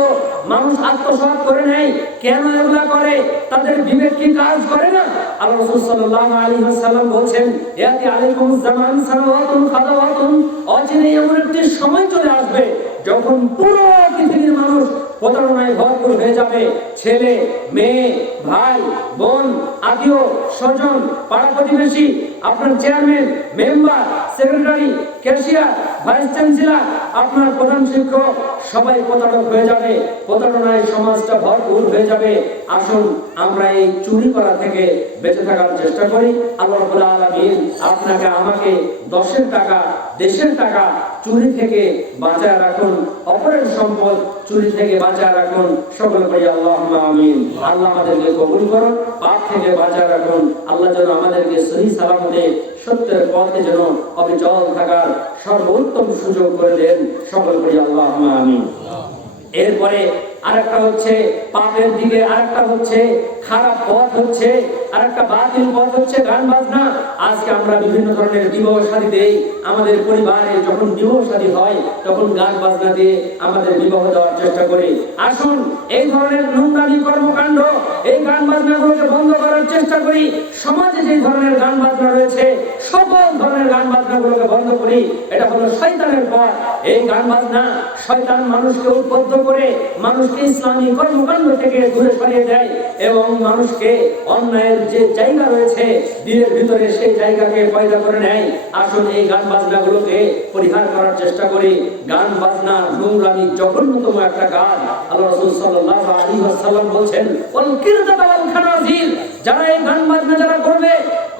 মানুষ আত্মসাৎ করে নেয়। কেন এগুলা করে? তাদের বিবেক কি কাজ করে না? আল্লাহ রাসূল সাল্লাল্লাহু আলাইহি ওয়াসাল্লাম বলেন, ইয়াতি আলাইকুম জামান সানাওয়াতুন খাদাওয়াতুন, অচিরে এমন একটি সময় চলে আসবে যখন পুরো পৃথিবীর মানুষ প্রতারণায় ভরপুর হয়ে যাবে। ছেলে, মেয়ে, ভাই, বোন, আত্মীয় স্বজন, পাড়া প্রতিবেশী, আপনার chairman, member, secretary, cashier, vice chancellor, আপনার প্রধান শিক্ষক, সবাই প্রতারক হয়ে যাবে। প্রতারণায় সমাজটা ভরপুর হয়ে যাবে। আসুন আমরা এই চুরি করা থেকে বেঁচে থাকার চেষ্টা করি। আল্লাহ রাব্বুল আলামিন আপনাকে আমাকে 10-এর টাকা, দেশের টাকা চুরি থেকে বাঁচায় রাখুন। অপরের সম্পদ চুরি থেকে বাঁচায় রাখুন। সকলে পড়ি আল্লাহুম্মা আমিন। আল্লাহ আমাদেরকে কবুল করুন, পাপ থেকে বাঁচায় রাখুন। আল্লাহ যেন আমাদেরকে সহি সালামতে সত্যের পথে যেন অবিচল থাকার সর্বোত্তম সুযোগ করে দেন। সকলে পড়ি আল্লাহুম্মা আমিন। এরপরে আরেকটা হচ্ছে পাপের দিকে, আরেকটা হচ্ছে খারাপ পথ, হচ্ছে আরেকটা বাতিল পথ হচ্ছে গান বাজনা। আজকে আমরা বিভিন্ন ধরনের বিবাহ শাদী দেই। আমাদের পরিবারে যখন বিবাহ শাদী হয়, তখন গান বাজনা দিয়ে আমাদের বিবাহ দেওয়ার চেষ্টা করি। আসুন এই ধরনের নোংরামি কর্মকাণ্ড, এই গান বাজনাগুলোকে বন্ধ করার চেষ্টা করি। সমাজে যে ধরনের গান বাজনা রয়েছে, সকল ধরনের গান বাজনাগুলোকে বন্ধ করি। এটা হলো শয়তানের পথ। এই গান বাজনা শয়তান মানুষকে উদ্বুদ্ধ করে মানুষকে ইসলামী কর্মকাণ্ড থেকে দূরে সরিয়ে দেয় এবং মানুষকে অন্যায়ের যে জায়গা রয়েছে দিনের ভিতরে সেই জায়গাকে পয়দা করে নেয়। আসুন এই গান বাজনাগুলোকে পরিহার করার চেষ্টা করি। গান বাজনা নোংরামি জঘন্যতম একটা কাজ। আল্লাহ রাসূল সাল্লাল্লাহু আলাইহি ওয়াসাল্লাম বলেন, ওয়াল কিরদাতা ওয়াল খানাজির, যারা এই গান বাজনা যারা করবে,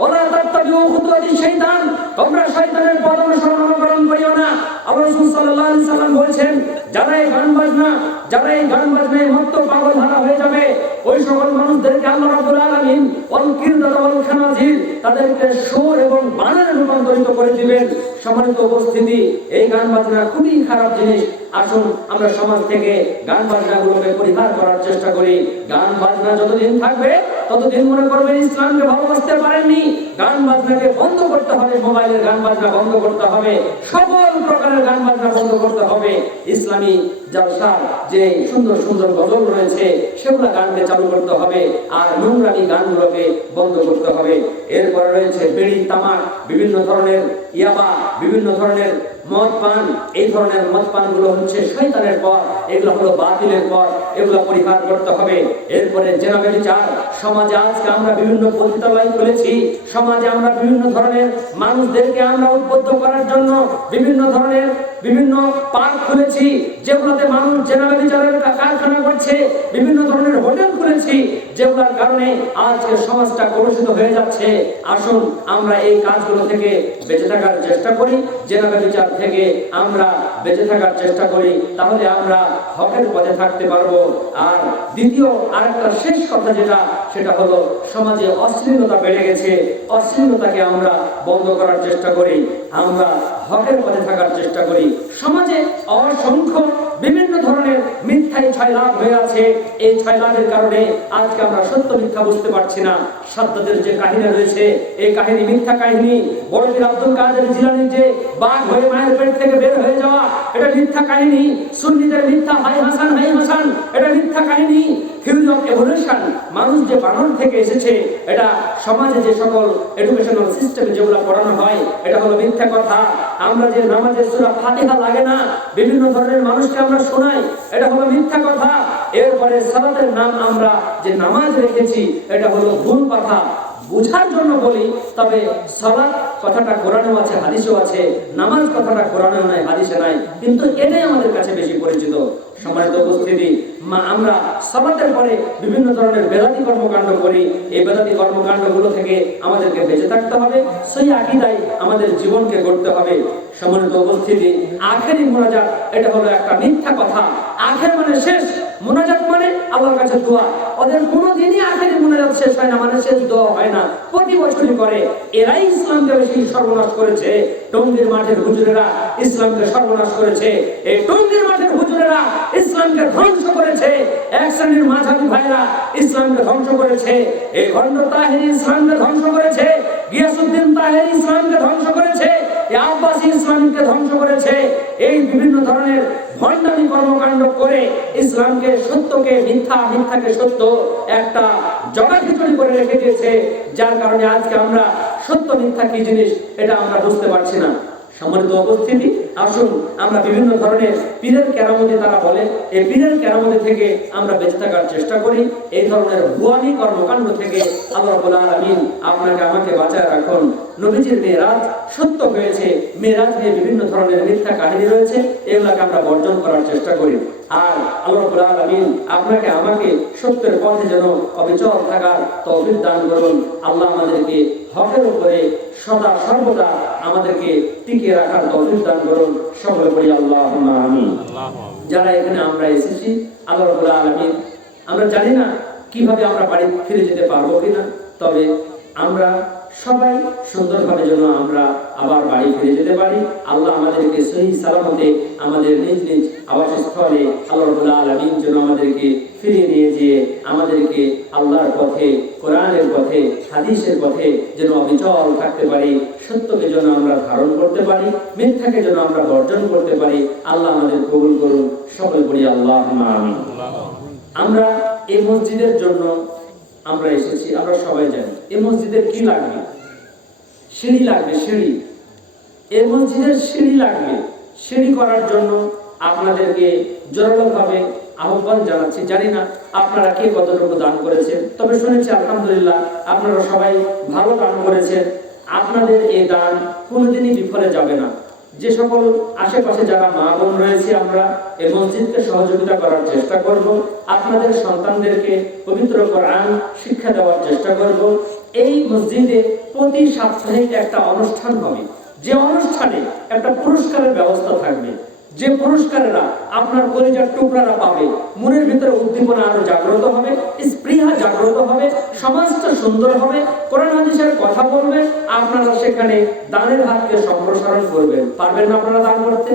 ওলা তাত্তাবিউ খুতুওয়াতি শাইতান, তোমরা শয়তানের পথ অনুসরণ করিও না। আল্লাহ রাসূল সাল্লাল্লাহু আলাইহি ওয়াসাল্লাম বলেন, যারা এই গান বাজনায় মত্ত পাগল হারা হয়ে যাবে, ওই সকল মানুষদেরকে আল্লাহ রাব্বুল আলামিন ওয়াল কিরদাতা ওয়াল খানাজির, তাদেরকে সুর এবং বানরে রূপান্তরিত করে দিবেন। সম্মানিত উপস্থিতি, এই গান বাজনা খুবই খারাপ জিনিস। আসুন আমরা সমাজ থেকে গান বাজনাগুলোকে পরিহার করার চেষ্টা করি। গান বাজনা যতদিন থাকবে ততদিন মনে করবেন ইসলামকে ভালোবাসতে পারেননি। গান বাজনাকে বন্ধ করতে হবে। মোবাইলের গান বাজনা বন্ধ করতে হবে। সকল প্রকারের গান বাজনা বন্ধ করতে হবে। ইসলামী জলসার যে সুন্দর সুন্দর গজল রয়েছে, সেগুলো গানকে চালু করতে হবে। আর নোংরামি গানগুলোকে বন্ধ করতে হবে। এরপরে রয়েছে বিড়ি, তামাক, বিভিন্ন ধরনের ইয়াবা, বিভিন্ন ধরনের মদ পান। এই ধরনের মদ পানগুলো হচ্ছে শয়তানের পথ। এগুলো হলো বাতিলের পথ। এগুলো পরিহার করতে হবে। এরপরে জেনা ব্যভিচার। সমাজে আজকে আমরা বিভিন্ন পতিতালয় খুলেছি। সমাজে আমরা বিভিন্ন ধরনের মানুষদেরকে আমরা উদ্বুদ্ধ করার জন্য বিভিন্ন পার্ক খুলেছি, যেগুলোতে মানুষ জেনা ব্যভিচারের কারখানা করছে। বিভিন্ন ধরনের হোটেল খুলেছি, যেগুলোর কারণে আজকে সমাজটা কলুষিত হয়ে যাচ্ছে। আসুন আমরা এই কাজগুলো থেকে বেঁচে থাকার চেষ্টা করি। জেনা ব্যভিচার থেকে আমরা বেঁচে থাকার চেষ্টা করি, তাহলে আমরা হকের পথে থাকতে পারবো। আর দ্বিতীয় আরেকটা শেষ কথা যেটা, সেটা হলো সমাজে অশ্লীলতা বেড়ে গেছে, অশ্লীলতাকে আমরা বন্ধ করার চেষ্টা করি, আমরা হকের পথে থাকার চেষ্টা করি। সমাজে অসংখ্য বিভিন্ন ধরনের মিথ্যাই ছয়লাভ হয়ে আছে। এই ছয়লাভের কারণে আজকে আমরা সত্য মিথ্যা বুঝতে পারছি না। সাদ্দাতের যে কাহিনী রয়েছে, এই কাহিনী মিথ্যা কাহিনী। বড় পীর আব্দুল কাদের জিলানীর যে বাঘ হয়ে মায়ের পেট থেকে বের হয়ে যাওয়া, এটা মিথ্যা কাহিনী। সুন্নিদের মিথ্যা হাই হাসান এটা মিথ্যা কাহিনী। থিওরি অফ এভলিউশন, মানুষ যে বানর থেকে এসেছে, এটা সমাজে যে সকল এডুকেশনাল সিস্টেমে যেগুলো পড়ানো হয়, এটা হলো মিথ্যা কথা। আমরা যে নামাজের সূরা ফাতিহা লাগে না, বিভিন্ন ধরনের মানুষকে আমরা শোনাই, এটা হলো মিথ্যা কথা। এরপরে সালাতের নাম আমরা যে নামাজ রেখেছি, এটা হলো ভুল কথা। বুঝার জন্য বলি, তবে সালাত কথাটা কোরআনেও আছে, হাদিসেও আছে। নামাজ কথাটা কোরআনেও নাই, হাদিসে নাই, কিন্তু এটাই আমাদের কাছে বেশি পরিচিত। সম্মানিত উপস্থিতি, আমরা সালাতের পরে বিভিন্ন ধরনের বেদাতি কর্মকাণ্ড করি। এই বেদাতি কর্মকাণ্ডগুলো থেকে আমাদেরকে বেঁচে থাকতে হবে, সেই আকীদায় আমাদের জীবনকে গড়তে হবে। সম্মানিত উপস্থিতি, আখেরি মুনাজাত এটা হলো একটা মিথ্যা কথা। আখের মানে শেষ, মুনাজাত মানে আল্লাহর কাছে দোয়া। ওদের কোনোদিনই আখেরি মুনাজাত শেষ হয় না, মানে শেষ দোয়া হয় না, প্রতি বছরই করে। এরাই ইসলামকে বেশি সর্বনাশ করেছে। টঙ্গীর মাঠের হুজুরেরা ইসলামকে সর্বনাশ করেছে। এই টঙ্গীর মাঠের হুজুরেরা ইসলামকে ধ্বংস করেছে। এক শ্রেণীর মাঝারি ভাইরা ইসলামকে ধ্বংস করেছে। এই খন্ড তাহেরি ইসলামকে ধ্বংস করেছে। গিয়াসউদ্দিন তাহেরি ইসলামকে ধ্বংস করেছে। এই আব্বাসী ইসলামকে ধ্বংস করেছে। এই বিভিন্ন ধরনের ভণ্ডামি কর্মকাণ্ড করে ইসলামকে সত্যকে মিথ্যা, মিথ্যাকে সত্য একটা জগাখিচুড়ি করে রেখে দিয়েছে, যার কারণে আজকে আমরা সত্য মিথ্যা কি জিনিস এটা আমরা বুঝতে পারছি না। সম্মানিত উপস্থিতি, আসুন আমরা বিভিন্ন ধরনের পীরের কেরামতি তারা বলে, এই পীরের কেরামতি থেকে আমরা বেঁচে থাকার চেষ্টা করি। এই ধরনের ভুয়ানি কর্মকাণ্ড থেকে আল্লাহ রাব্বুল আলামিন আপনাকে আমাকে বাঁচায় রাখুন। নবীজির মেরাজ সত্য হয়েছে, মেরাজ নিয়ে বিভিন্ন ধরনের মিথ্যা কাহিনী রয়েছে, এগুলাকে আমরা বর্জন করার চেষ্টা করি। আর আল্লাহ রাব্বুল আলামিন আপনাকে আমাকে সত্যের পথে যেন অবিচল থাকার তৌফিক দান করুন। আল্লাহ আমাদেরকে হকের উপরে সদা সর্বদা আমাদেরকে টিকিয়ে রাখার তৌফিক দান করুন। সকলে বলি আল্লাহুম্মা আমিন। যারা এখানে আমরা এসেছি, আল্লাহ রাব্বুল আলামিন, আমরা জানি না কিভাবে আমরা বাড়ি ফিরে যেতে পারবো কিনা, তবে আমরা সবাই সুন্দরভাবে যেন আমরা আবার বাড়ি ফিরে যেতে পারি। আল্লাহ আমাদেরকে সহি সালামতে আমাদের নিজ নিজ আবাসস্থলে আল্লাহ রাব্বুল আলামিন যেন আমাদেরকে ফিরিয়ে নিয়ে যেয়ে আমাদেরকে আল্লাহর পথে, কোরআনের পথে, হাদিসের পথে যেন অবিচল থাকতে পারি। সত্যকে যেন আমরা ধারণ করতে পারি, মিথ্যাকে যেন আমরা বর্জন করতে পারি। আল্লাহ আমাদের কবুল করুন। সকল বলি আল্লাহুম্মা আমিন। আমরা এই মসজিদের জন্য আমরা এসেছি, আমরা সবাই জানি এই মসজিদের কি লাগবে, সিঁড়ি লাগবে, সিঁড়ি। এই মসজিদের সিঁড়ি লাগবে। সিঁড়ি করার জন্য আপনাদেরকে জোরালোভাবে আহ্বান জানাচ্ছি। জানি না আপনারা কে কতটুকু দান করেছেন, তবে শুনেছি আলহামদুলিল্লাহ আপনারা সবাই ভালো দান করেছেন। আপনাদের এই দান কোনোদিনই বিফলে যাবে না। যে সকল আশেপাশে যারা মা বোন রয়েছে, আমরা এই মসজিদকে সহযোগিতা করার চেষ্টা করব। আপনাদের সন্তানদেরকে পবিত্র কোরআন শিক্ষা দেওয়ার চেষ্টা করব। এই মসজিদে প্রতি সপ্তাহে একটা অনুষ্ঠান হবে, যে অনুষ্ঠানে একটা পুরস্কারের ব্যবস্থা থাকবে। যে পুরস্কারেরা আপনার কলিজার টুকরারা পাবে, মনের ভিতরে উদ্দীপনা আরো জাগ্রত হবে, স্পৃহা জাগ্রত হবে, সমাজটা সুন্দর হবে, কোরআন হাদিসের কথা বলবে। আপনারা সেখানে দানের হাতকে সম্প্রসারণ করবেন। পারবেন না আপনারা দান করতে?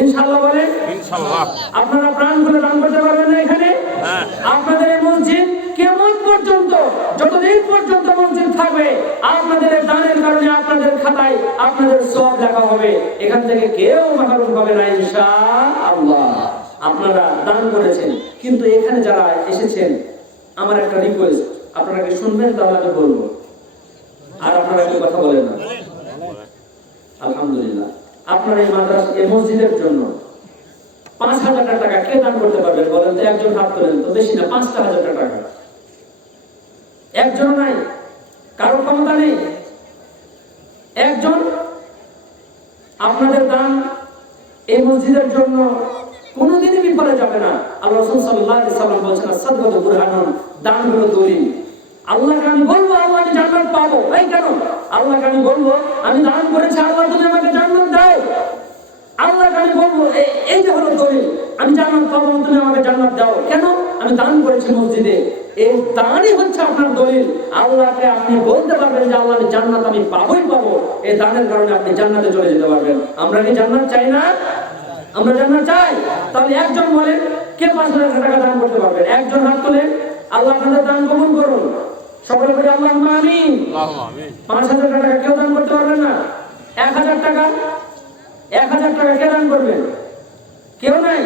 ইনশাআল্লাহ বলেন ইনশাআল্লাহ। আপনারা প্রাণ খুলে দান করতে পারবেন না এখানে? হ্যাঁ। আপনাদের এই মসজিদ কিয়ামত পর্যন্ত, যতদিন পর্যন্ত মসজিদ থাকবে, আপনাদের দানের কারণে আপনাদের খাতায় আপনাদের সওয়াব লেখা হবে। এখান থেকে কেউ মাহরুম হবে না ইনশাআল্লাহ। আপনারা দান করেছেন, কিন্তু এখানে যারা এসেছেন, আমার একটা রিকোয়েস্ট, আপনারা কি শুনবেন? তাহলে আমি বলবো, আর আপনারা একটু কথা বলেন না। আলহামদুলিল্লাহ, আপনারা এই মাদ্রাসা, এই মসজিদের জন্য ৫,০০০ টাকা কে দান করতে পারবেন বলেন তো? একজন হাত তোলেন তো, বেশি না, ৫,০০০ টাকা। একজন নাই, কারো ক্ষমতা নেই, একজন। আপনাদের দান এই মসজিদের জন্য কোনোদিনই বিফলে যাবে না। আল্লাহ রাসূল সাল্লাল্লাহু আলাইহি ওয়াসাল্লাম বলেছেন, আস-সাদকাতু বুরহানুন, দানগুলো দলিল। আল্লাহকে আমি বলবো আল্লাহ আমি জান্নাত পাবো, এই কেন? আল্লাহকে আমি বলবো আমি দান করেছি, আল্লাহ তুমি আমাকে জান্নাত দাও। হলো দলিল, আমি জান্নাত পাবো, তুমি আমাকে জান্নাত দাও। কেন? আমি দান করেছি মসজিদে। এই দানই হচ্ছে আপনার দলিল। আল্লাহকে আপনি বলতে পারবেন যে আল্লাহ জান্নাত আমি পাবোই পাবো। এই দানের কারণে আপনি জান্নাতে চলে যেতে পারবেন। আমরা কি জান্নাত চাই না? আমরা জান্নাত চাই। তাহলে একজন বলেন, কে 5,000 টাকা দান করতে পারবেন? একজন হাত তোলেন। আল্লাহ আপনাদের দান কবুল করুন। সকলে বলি আল্লাহুম্মা আমিন। 5,000 টাকা কেউ দান করতে পারবেন না? 1,000 টাকা? 1,000 টাকা কে দান করবেন? কেউ নাই?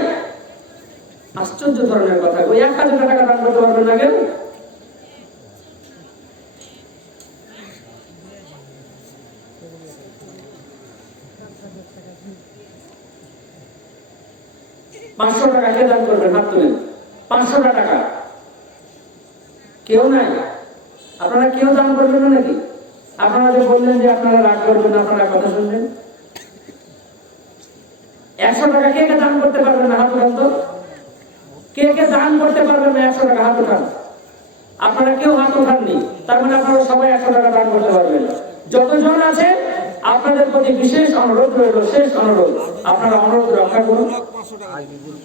আশ্চর্য ধরনের কথা। ওই 1,000 টাকা দান করতে পারবেন না কেউ? পাঁচশো টাকা কে দান করবেন? হাত তুলেন। 500 টাকা কেউ নাই? আপনারা কেউ দান করবেন না নাকি? আপনারা যে বললেন যে আপনারা রাগ করবেন না, আপনারা কথা শুনবেন। 100 টাকা কে কে দান করতে পারবেন না? হাত উঠান তো। কে কে দান করতে পারবেন না? 100 টাকা হাত উঠান। আপনারা কেউ হাত উঠাননি, তার মানে আপনারা সবাই 100 টাকা দান করতে পারবেন। যতজন আছে আপনাদের প্রতি বিশেষ অনুরোধ রইল, শেষ অনুরোধ, আপনারা অনুরোধ রক্ষা করুন।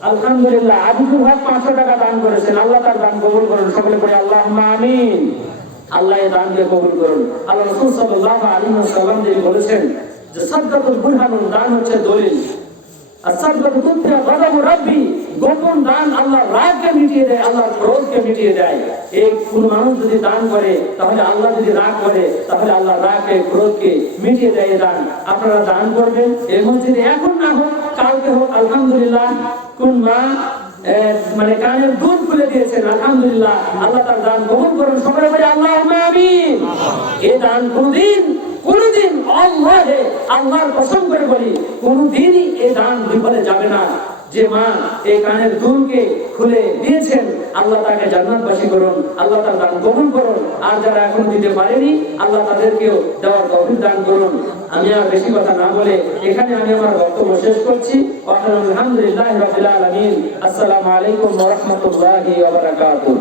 আলহামদুলিল্লাহ, আদিপুর ভাগ 500 টাকা দান করেছেন। আল্লাহ তার দান কবুল করুন। সকলে করে আল্লাহুম্মা আমিন। আল্লাহ এই দানকে কবুল করুন। আল্লাহ রাসূল সাল্লাল্লাহু আলাইহি ওয়াসাল্লাম যিনি বলেছেন যে সাদকাতুল বুরহানুন, দান হচ্ছে দলিল। আর সাদকাতুল তুফিয়া গাদাবু রাব্বি, গোপন দান আল্লাহর রাগকে মিটিয়ে দেয়, আল্লাহর ক্রোধকে মিটিয়ে দেয়। এই কোন মানুষ যদি দান করে, তাহলে আল্লাহ যদি রাগ করে, তাহলে আল্লাহর রাগকে ক্রোধকে মিটিয়ে দেয় দান। আপনারা দান করবেন। এই মসজিদে এখন না হোক, কালকে হোক, আলহামদুলিল্লাহ। কোন মা মানে কানের দুল খুলে দিয়েছেন, আলহামদুলিল্লাহ। আল্লাহ তার দান কবুল করুন। সকলে বলি আল্লাহুম্মা আমিন। এই দান কোনদিন আল্লাহর কসম করে বলি, কোনদিনই এই দান বিফলে যাবে না। যে মা এই কানের দুলকে খুলে দিয়েছেন, আল্লাহ তাকে জান্নাতবাসী করুন, আল্লাহ তার দান কবুল করুন। আর যারা এখন দিতে পারেনি, আল্লাহ তাদেরকেও দেওয়ার তৌফিক দান করুন। আমি আর বেশি কথা না বলে এখানে আমি আমার বক্তব্য শেষ করছি। আলহামদুলিল্লাহি রাব্বিল আলামিন। আসসালামু আলাইকুম ওয়া রাহমাতুল্লাহি ওয়া বারাকাতুহু।